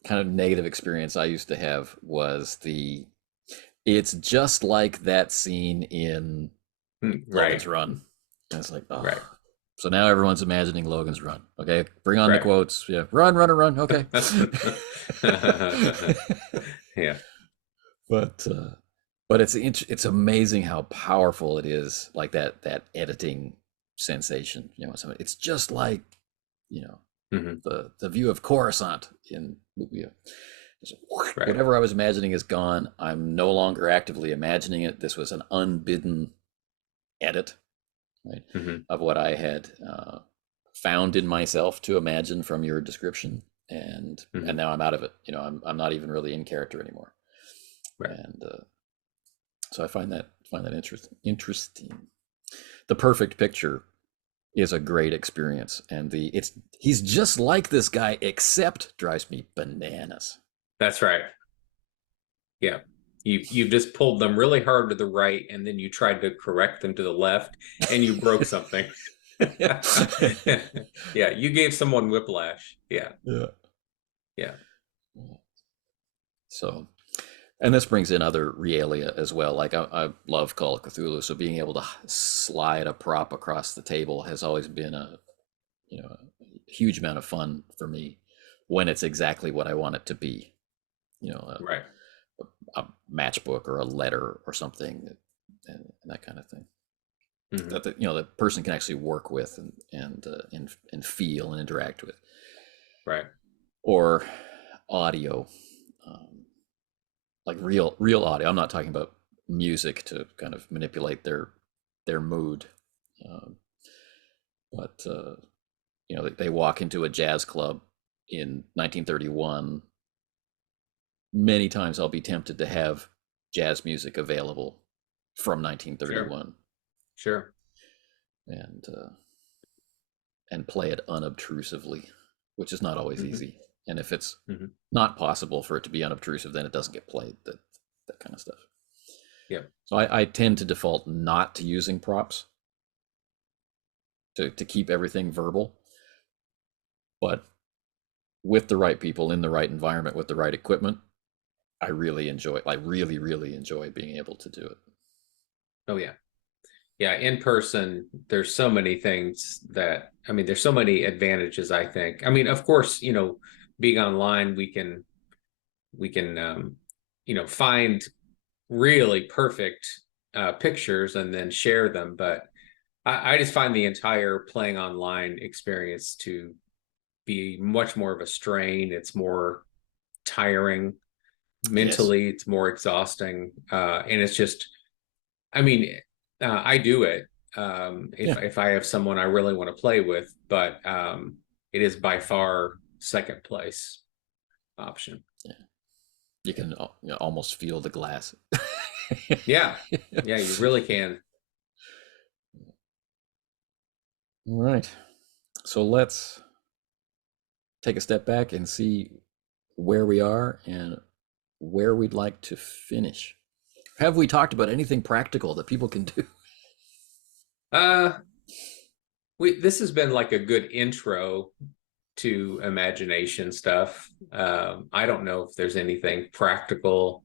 kind of negative experience I used to have was it's just like that scene in Logan's Run. And it's like, oh. So now everyone's imagining Logan's Run. Okay, bring on the quotes. Yeah, run, run, run. Okay. Yeah. But it's amazing how powerful it is, like that editing sensation. You know, it's just like, you know, the view of Coruscant in whatever I was imagining is gone. I'm no longer actively imagining it. This was an unbidden edit, right, of what I had found in myself to imagine from your description, and now I'm out of it. You know, I'm not even really in character anymore. And so I find that interesting. The perfect picture is a great experience, and he's just like this guy, except drives me bananas. That's right. Yeah. You've just pulled them really hard to the right, and then you tried to correct them to the left, and you broke something. Yeah, you gave someone whiplash. Yeah. So And this brings in other realia as well. Like I love Call of Cthulhu, so being able to slide a prop across the table has always been a a huge amount of fun for me when it's exactly what I want it to be. Right. A matchbook or a letter or something, and that kind of thing. Mm-hmm. That the person can actually work with and feel and interact with. Right. Or audio, like real audio. I'm not talking about music to kind of manipulate their mood, um, but they walk into a jazz club in 1931. Many times I'll be tempted to have jazz music available from Sure. 1931 Sure. and play it unobtrusively, which is not always Mm-hmm. easy. And if it's Mm-hmm. not possible for it to be unobtrusive, then it doesn't get played. That kind of stuff. Yeah. So I tend to default not to using props to keep everything verbal, but with the right people in the right environment with the right equipment, I really enjoy. I really enjoy being able to do it. Oh yeah. Yeah, in person, there's so many things that, I mean, there's so many advantages, I think. I mean, of course, being online, we can find really perfect pictures and then share them. But I just find the entire playing online experience to be much more of a strain. It's more tiring Yes. mentally, it's more exhausting. And it's just, I mean, I do it Yeah. if I have someone I really want to play with, but it is by far second place option. Yeah. You can almost feel the glass. Yeah, yeah, you really can. All right. So let's take a step back and see where we are and where we'd like to finish. Have we talked about anything practical that people can do? Uh, this has been like a good intro to imagination stuff. I don't know if there's anything practical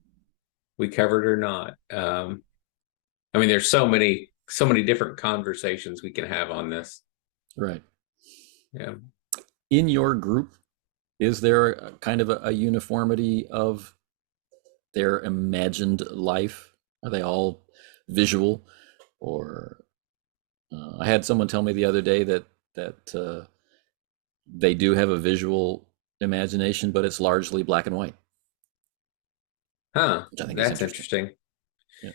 we covered or not. I mean, there's so many different conversations we can have on this. Right. Yeah. In your group, is there a kind of a uniformity of their imagined life? Are they all visual, or I had someone tell me the other day that they do have a visual imagination, but it's largely black and white, Huh. which I think is That's interesting. interesting.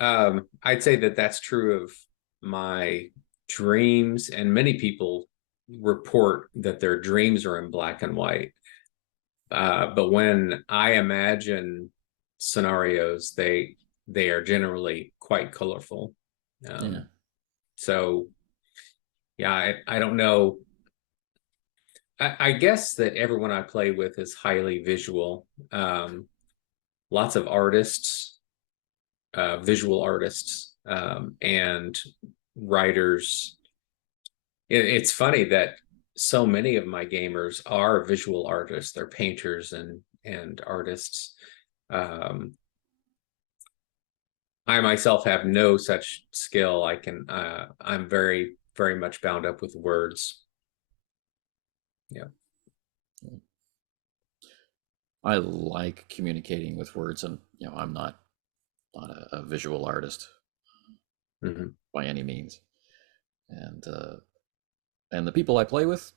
Yeah. I'd say that that's true of my dreams, and many people report that their dreams are in black and white. But when I imagine scenarios, they are generally quite colorful. Yeah. So yeah, I don't know. I guess that everyone I play with is highly visual. Lots of artists, visual artists, and writers. It's funny that so many of my gamers are visual artists. They're painters and artists. Um, I myself have no such skill. I'm very much bound up with words. Yeah. I like communicating with words, and I'm not a visual artist Mm-hmm. by any means, and the people I play with,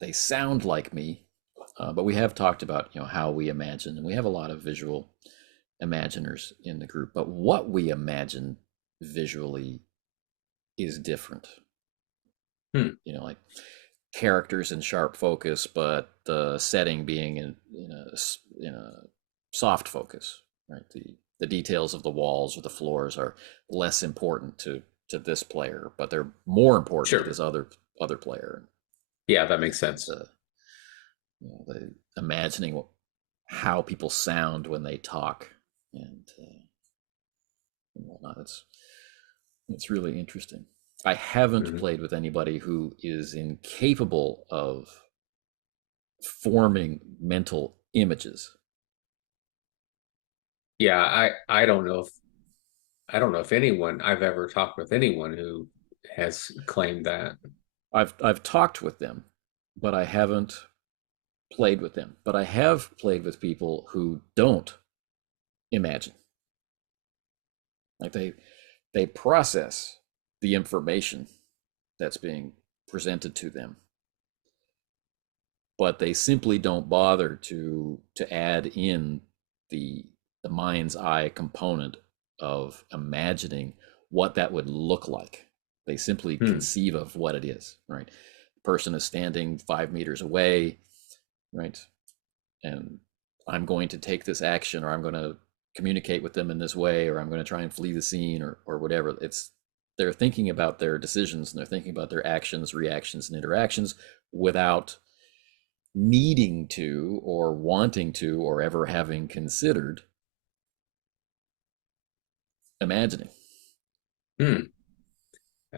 they sound like me, but we have talked about how we imagine, and we have a lot of visual imaginers in the group. But what we imagine visually is different. Hmm. Like characters in sharp focus, but the setting being in a soft focus. Right. The details of the walls or the floors are less important to this player, but they're more important to Sure. this other player. Yeah, that makes sense. The imagining how people sound when they talk and whatnot. It's really interesting. I haven't Mm-hmm. played with anybody who is incapable of forming mental images. Yeah, I don't know if anyone I've ever talked with anyone who has claimed that. I've talked with them, but I haven't played with them. But I have played with people who don't imagine. Like they process the information that's being presented to them, but they simply don't bother to add in the the mind's eye component of imagining what that would look like. They simply Hmm. conceive of what it is, right? The person is standing 5 meters away, right? And I'm going to take this action, or I'm going to communicate with them in this way, or I'm going to try and flee the scene, or whatever. It's they're thinking about their decisions and they're thinking about their actions, reactions, and interactions without needing to or wanting to or ever having considered imagining. Hmm.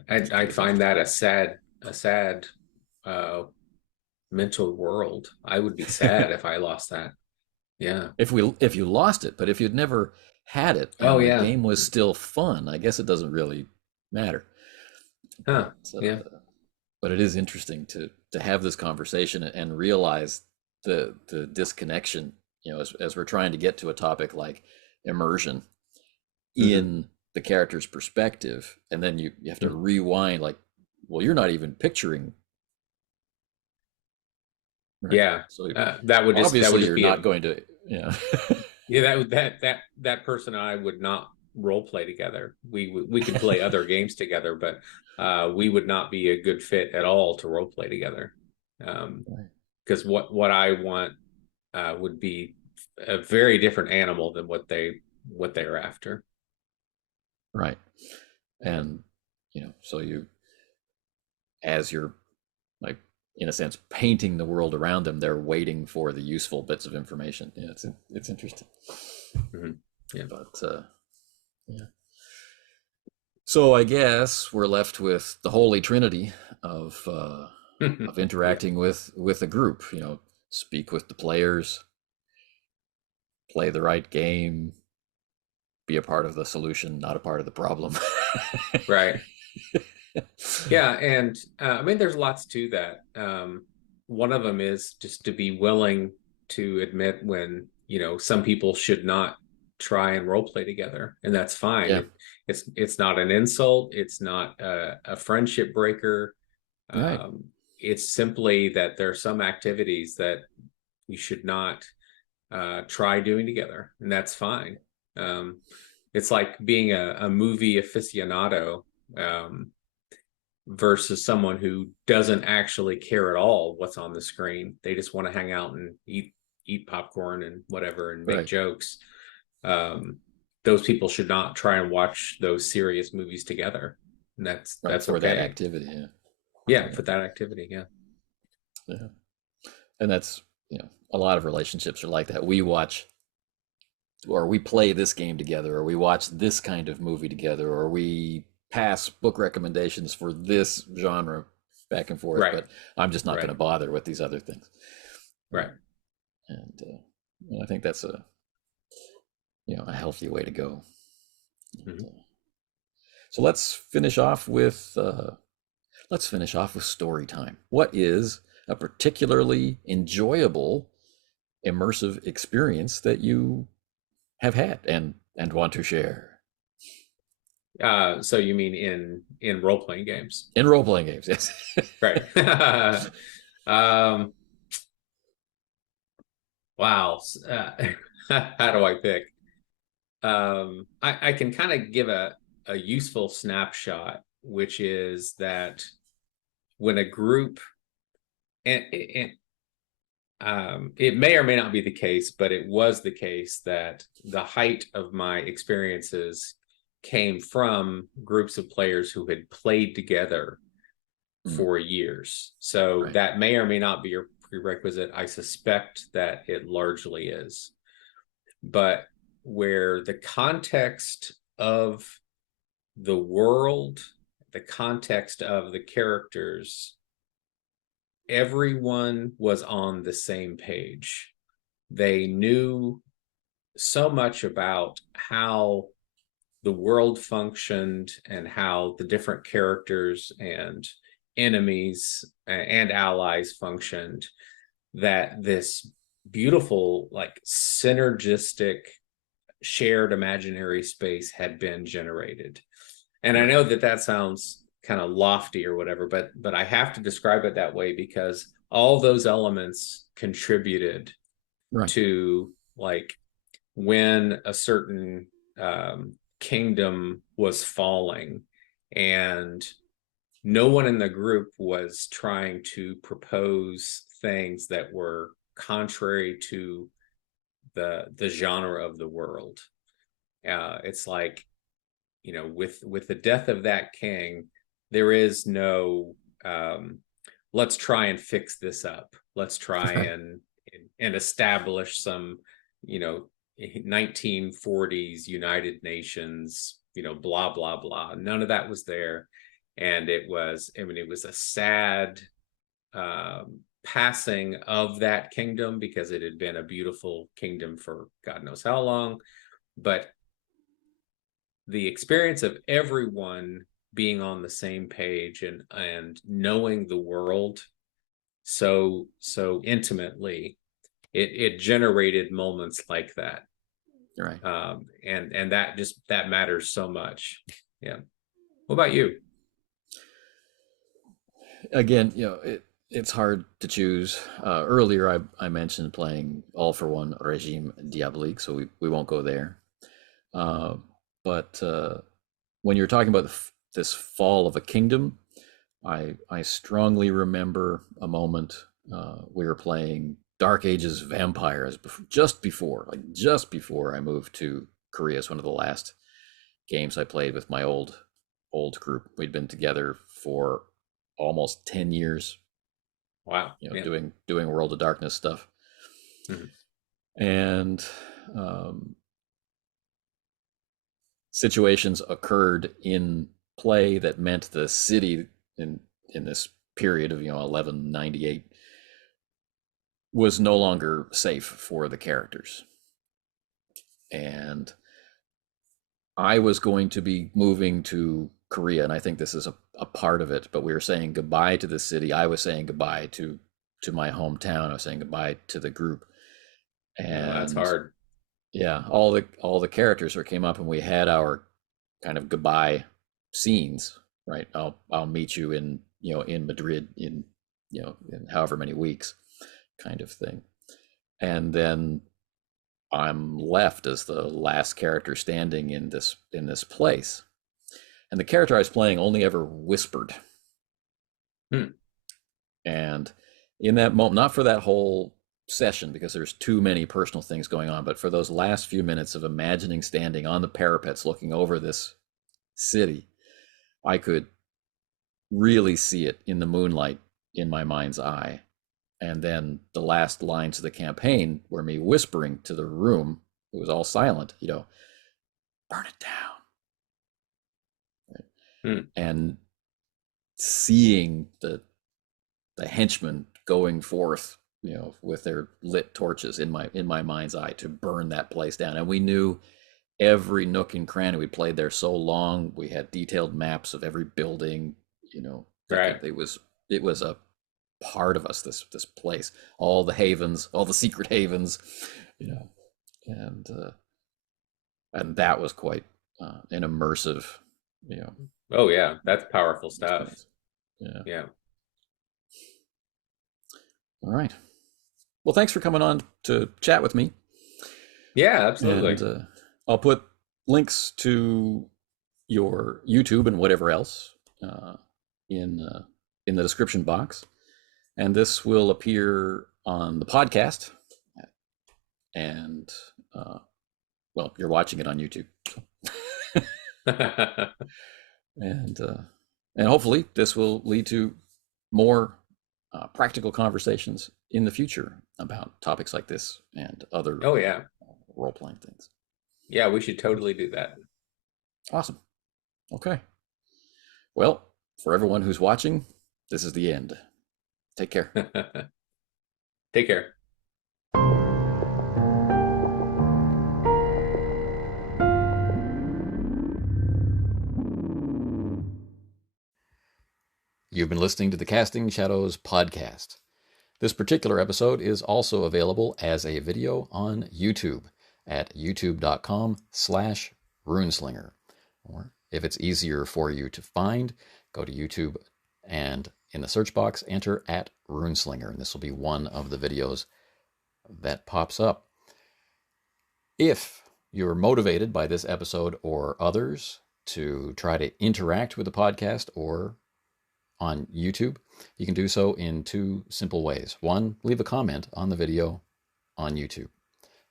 It's I kind of find interesting. that a sad uh mental world. I would be sad if I lost that. Yeah. If you lost it, but if you'd never had it Oh and the yeah. game was still fun, I guess it doesn't really matter. Huh. But Yeah. but it is interesting to have this conversation and realize the disconnection. You know, as we're trying to get to a topic like immersion Hmm. in the character's perspective, and then you have to rewind. Like, well, you're not even picturing, right? Yeah. So That would obviously just you're be not a going to, yeah, that person and I would not role play together. We could play other games together, but we would not be a good fit at all to role play together. Um, right, because what I want would be a very different animal than what they are after. right. And so as you're like in a sense painting the world around them, they're waiting for the useful bits of information. Yeah, it's interesting. Mhm. Yeah. But yeah. So I guess we're left with the holy trinity of Yeah. interacting with a group. Speak with the players, play the right game, be a part of the solution, not a part of the problem. Right. Yeah, and I mean, there's lots to that. One of them is just to be willing to admit when, some people should not try and role play together, and that's fine. Yeah, It's not an insult. It's not a friendship breaker. right, Um, it's simply that there are some activities that you should not try doing together, and that's fine. Um, it's like being a movie aficionado. Um, versus someone who doesn't actually care at all what's on the screen. They just want to hang out and eat popcorn and whatever and make right, jokes. Um, those people should not try and watch those serious movies together. And right, that's for that okay. activity. Yeah, Yeah, yeah, for that activity. Yeah. yeah. And that's a lot of relationships are like that. We watch or we play this game together, or we watch this kind of movie together, or we pass book recommendations for this genre back and forth, Right. but I'm just not going Right. to bother with these other things. Right. And I think that's a healthy way to go. And, Mhm. so let's finish off with story time. What is a particularly enjoyable immersive experience that you have had and want to share So you mean in role playing games? in role playing games? Yes. Right. um, wow. How do I pick? I can kind of give a useful snapshot, which is that when a group, and it may or may not be the case, but it was the case that the height of my experiences came from groups of players who had played together Mm, for years. So right. that may or may not be your prerequisite. I suspect that it largely is. But where the context of the world, the context of the characters, everyone was on the same page. They knew so much about how the world functioned and how the different characters and enemies and allies functioned, that this beautiful, like, synergistic shared imaginary space had been generated. And I know that that sounds kind of lofty or whatever, but I have to describe it that way because all those elements contributed Right. to, like, when a certain kingdom was falling, and no one in the group was trying to propose things that were contrary to the genre of the world. It's like, with the death of that king, there is no let's try and fix this up. Let's try and establish some, you know, 1940s United Nations, blah blah blah. None of that was there, and it was, I mean, it was a sad passing of that kingdom because it had been a beautiful kingdom for God knows how long. But the experience of everyone being on the same page and knowing the world so intimately, it generated moments like that. Right. And that matters so much. Yeah. What about you? Again, it's hard to choose. Earlier, I mentioned playing All for One Regime Diabolique, so we won't go there. Uh, but when you're talking about this fall of a kingdom, I strongly remember a moment we were playing Dark Ages Vampires just before I moved to Korea. It's one of the last games I played with my old group. We'd been together for almost 10 years, Wow. Yeah. doing World of Darkness stuff. Mm-hmm. And situations occurred in play that meant the city in this period of 1198 was no longer safe for the characters, and I was going to be moving to Korea, and I think this is a part of it, but we were saying goodbye to the city. I was saying goodbye to my hometown. I was saying goodbye to the group. Oh, that's And hard. yeah, all the characters came up, and we had our kind of goodbye scenes, right? I'll meet you in in Madrid in in however many weeks, kind of thing. And then I'm left as the last character standing in this place. And the character I was playing only ever whispered. Hmm. And in that moment, not for that whole session because there's too many personal things going on, but for those last few minutes of imagining standing on the parapets looking over this city, I could really see it in the moonlight in my mind's eye. And then the last lines of the campaign were me whispering to the room. It was all silent, burn it down. Right? Hmm. And seeing the henchmen going forth, with their lit torches in my mind's eye to burn that place down. And we knew every nook and cranny. We played there so long. We had detailed maps of every building. Right. It was a part of us. This place, all the havens, all the secret havens, and that was quite an immersive, Oh yeah, that's powerful stuff. experience. Yeah. Yeah. All right. Well, thanks for coming on to chat with me. Yeah, absolutely. And I'll put links to your YouTube and whatever else in the description box. And this will appear on the podcast. And well, you're watching it on YouTube. and hopefully this will lead to more practical conversations in the future about topics like this and other Oh yeah. role-playing things. Yeah, we should totally do that. Awesome. Okay. Well, for everyone who's watching, this is the end. Take care. Take care. You've been listening to the Casting Shadows podcast. This particular episode is also available as a video on YouTube at youtube.com/runeslinger. Or if it's easier for you to find, go to YouTube and in the search box, enter @runeslinger, and this will be one of the videos that pops up. If you're motivated by this episode or others to try to interact with the podcast or on YouTube, you can do so in two simple ways. One, leave a comment on the video on YouTube.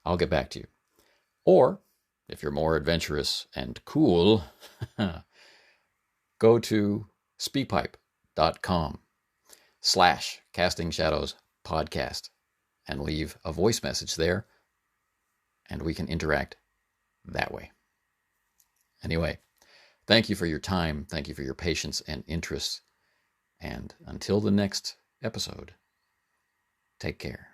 I'll get back to you. Or, if you're more adventurous and cool, go to speakpipe.com/Casting Shadows podcast and leave a voice message there, and we can interact that way. Anyway, thank you for your time. Thank you for your patience and interest. And until the next episode, take care.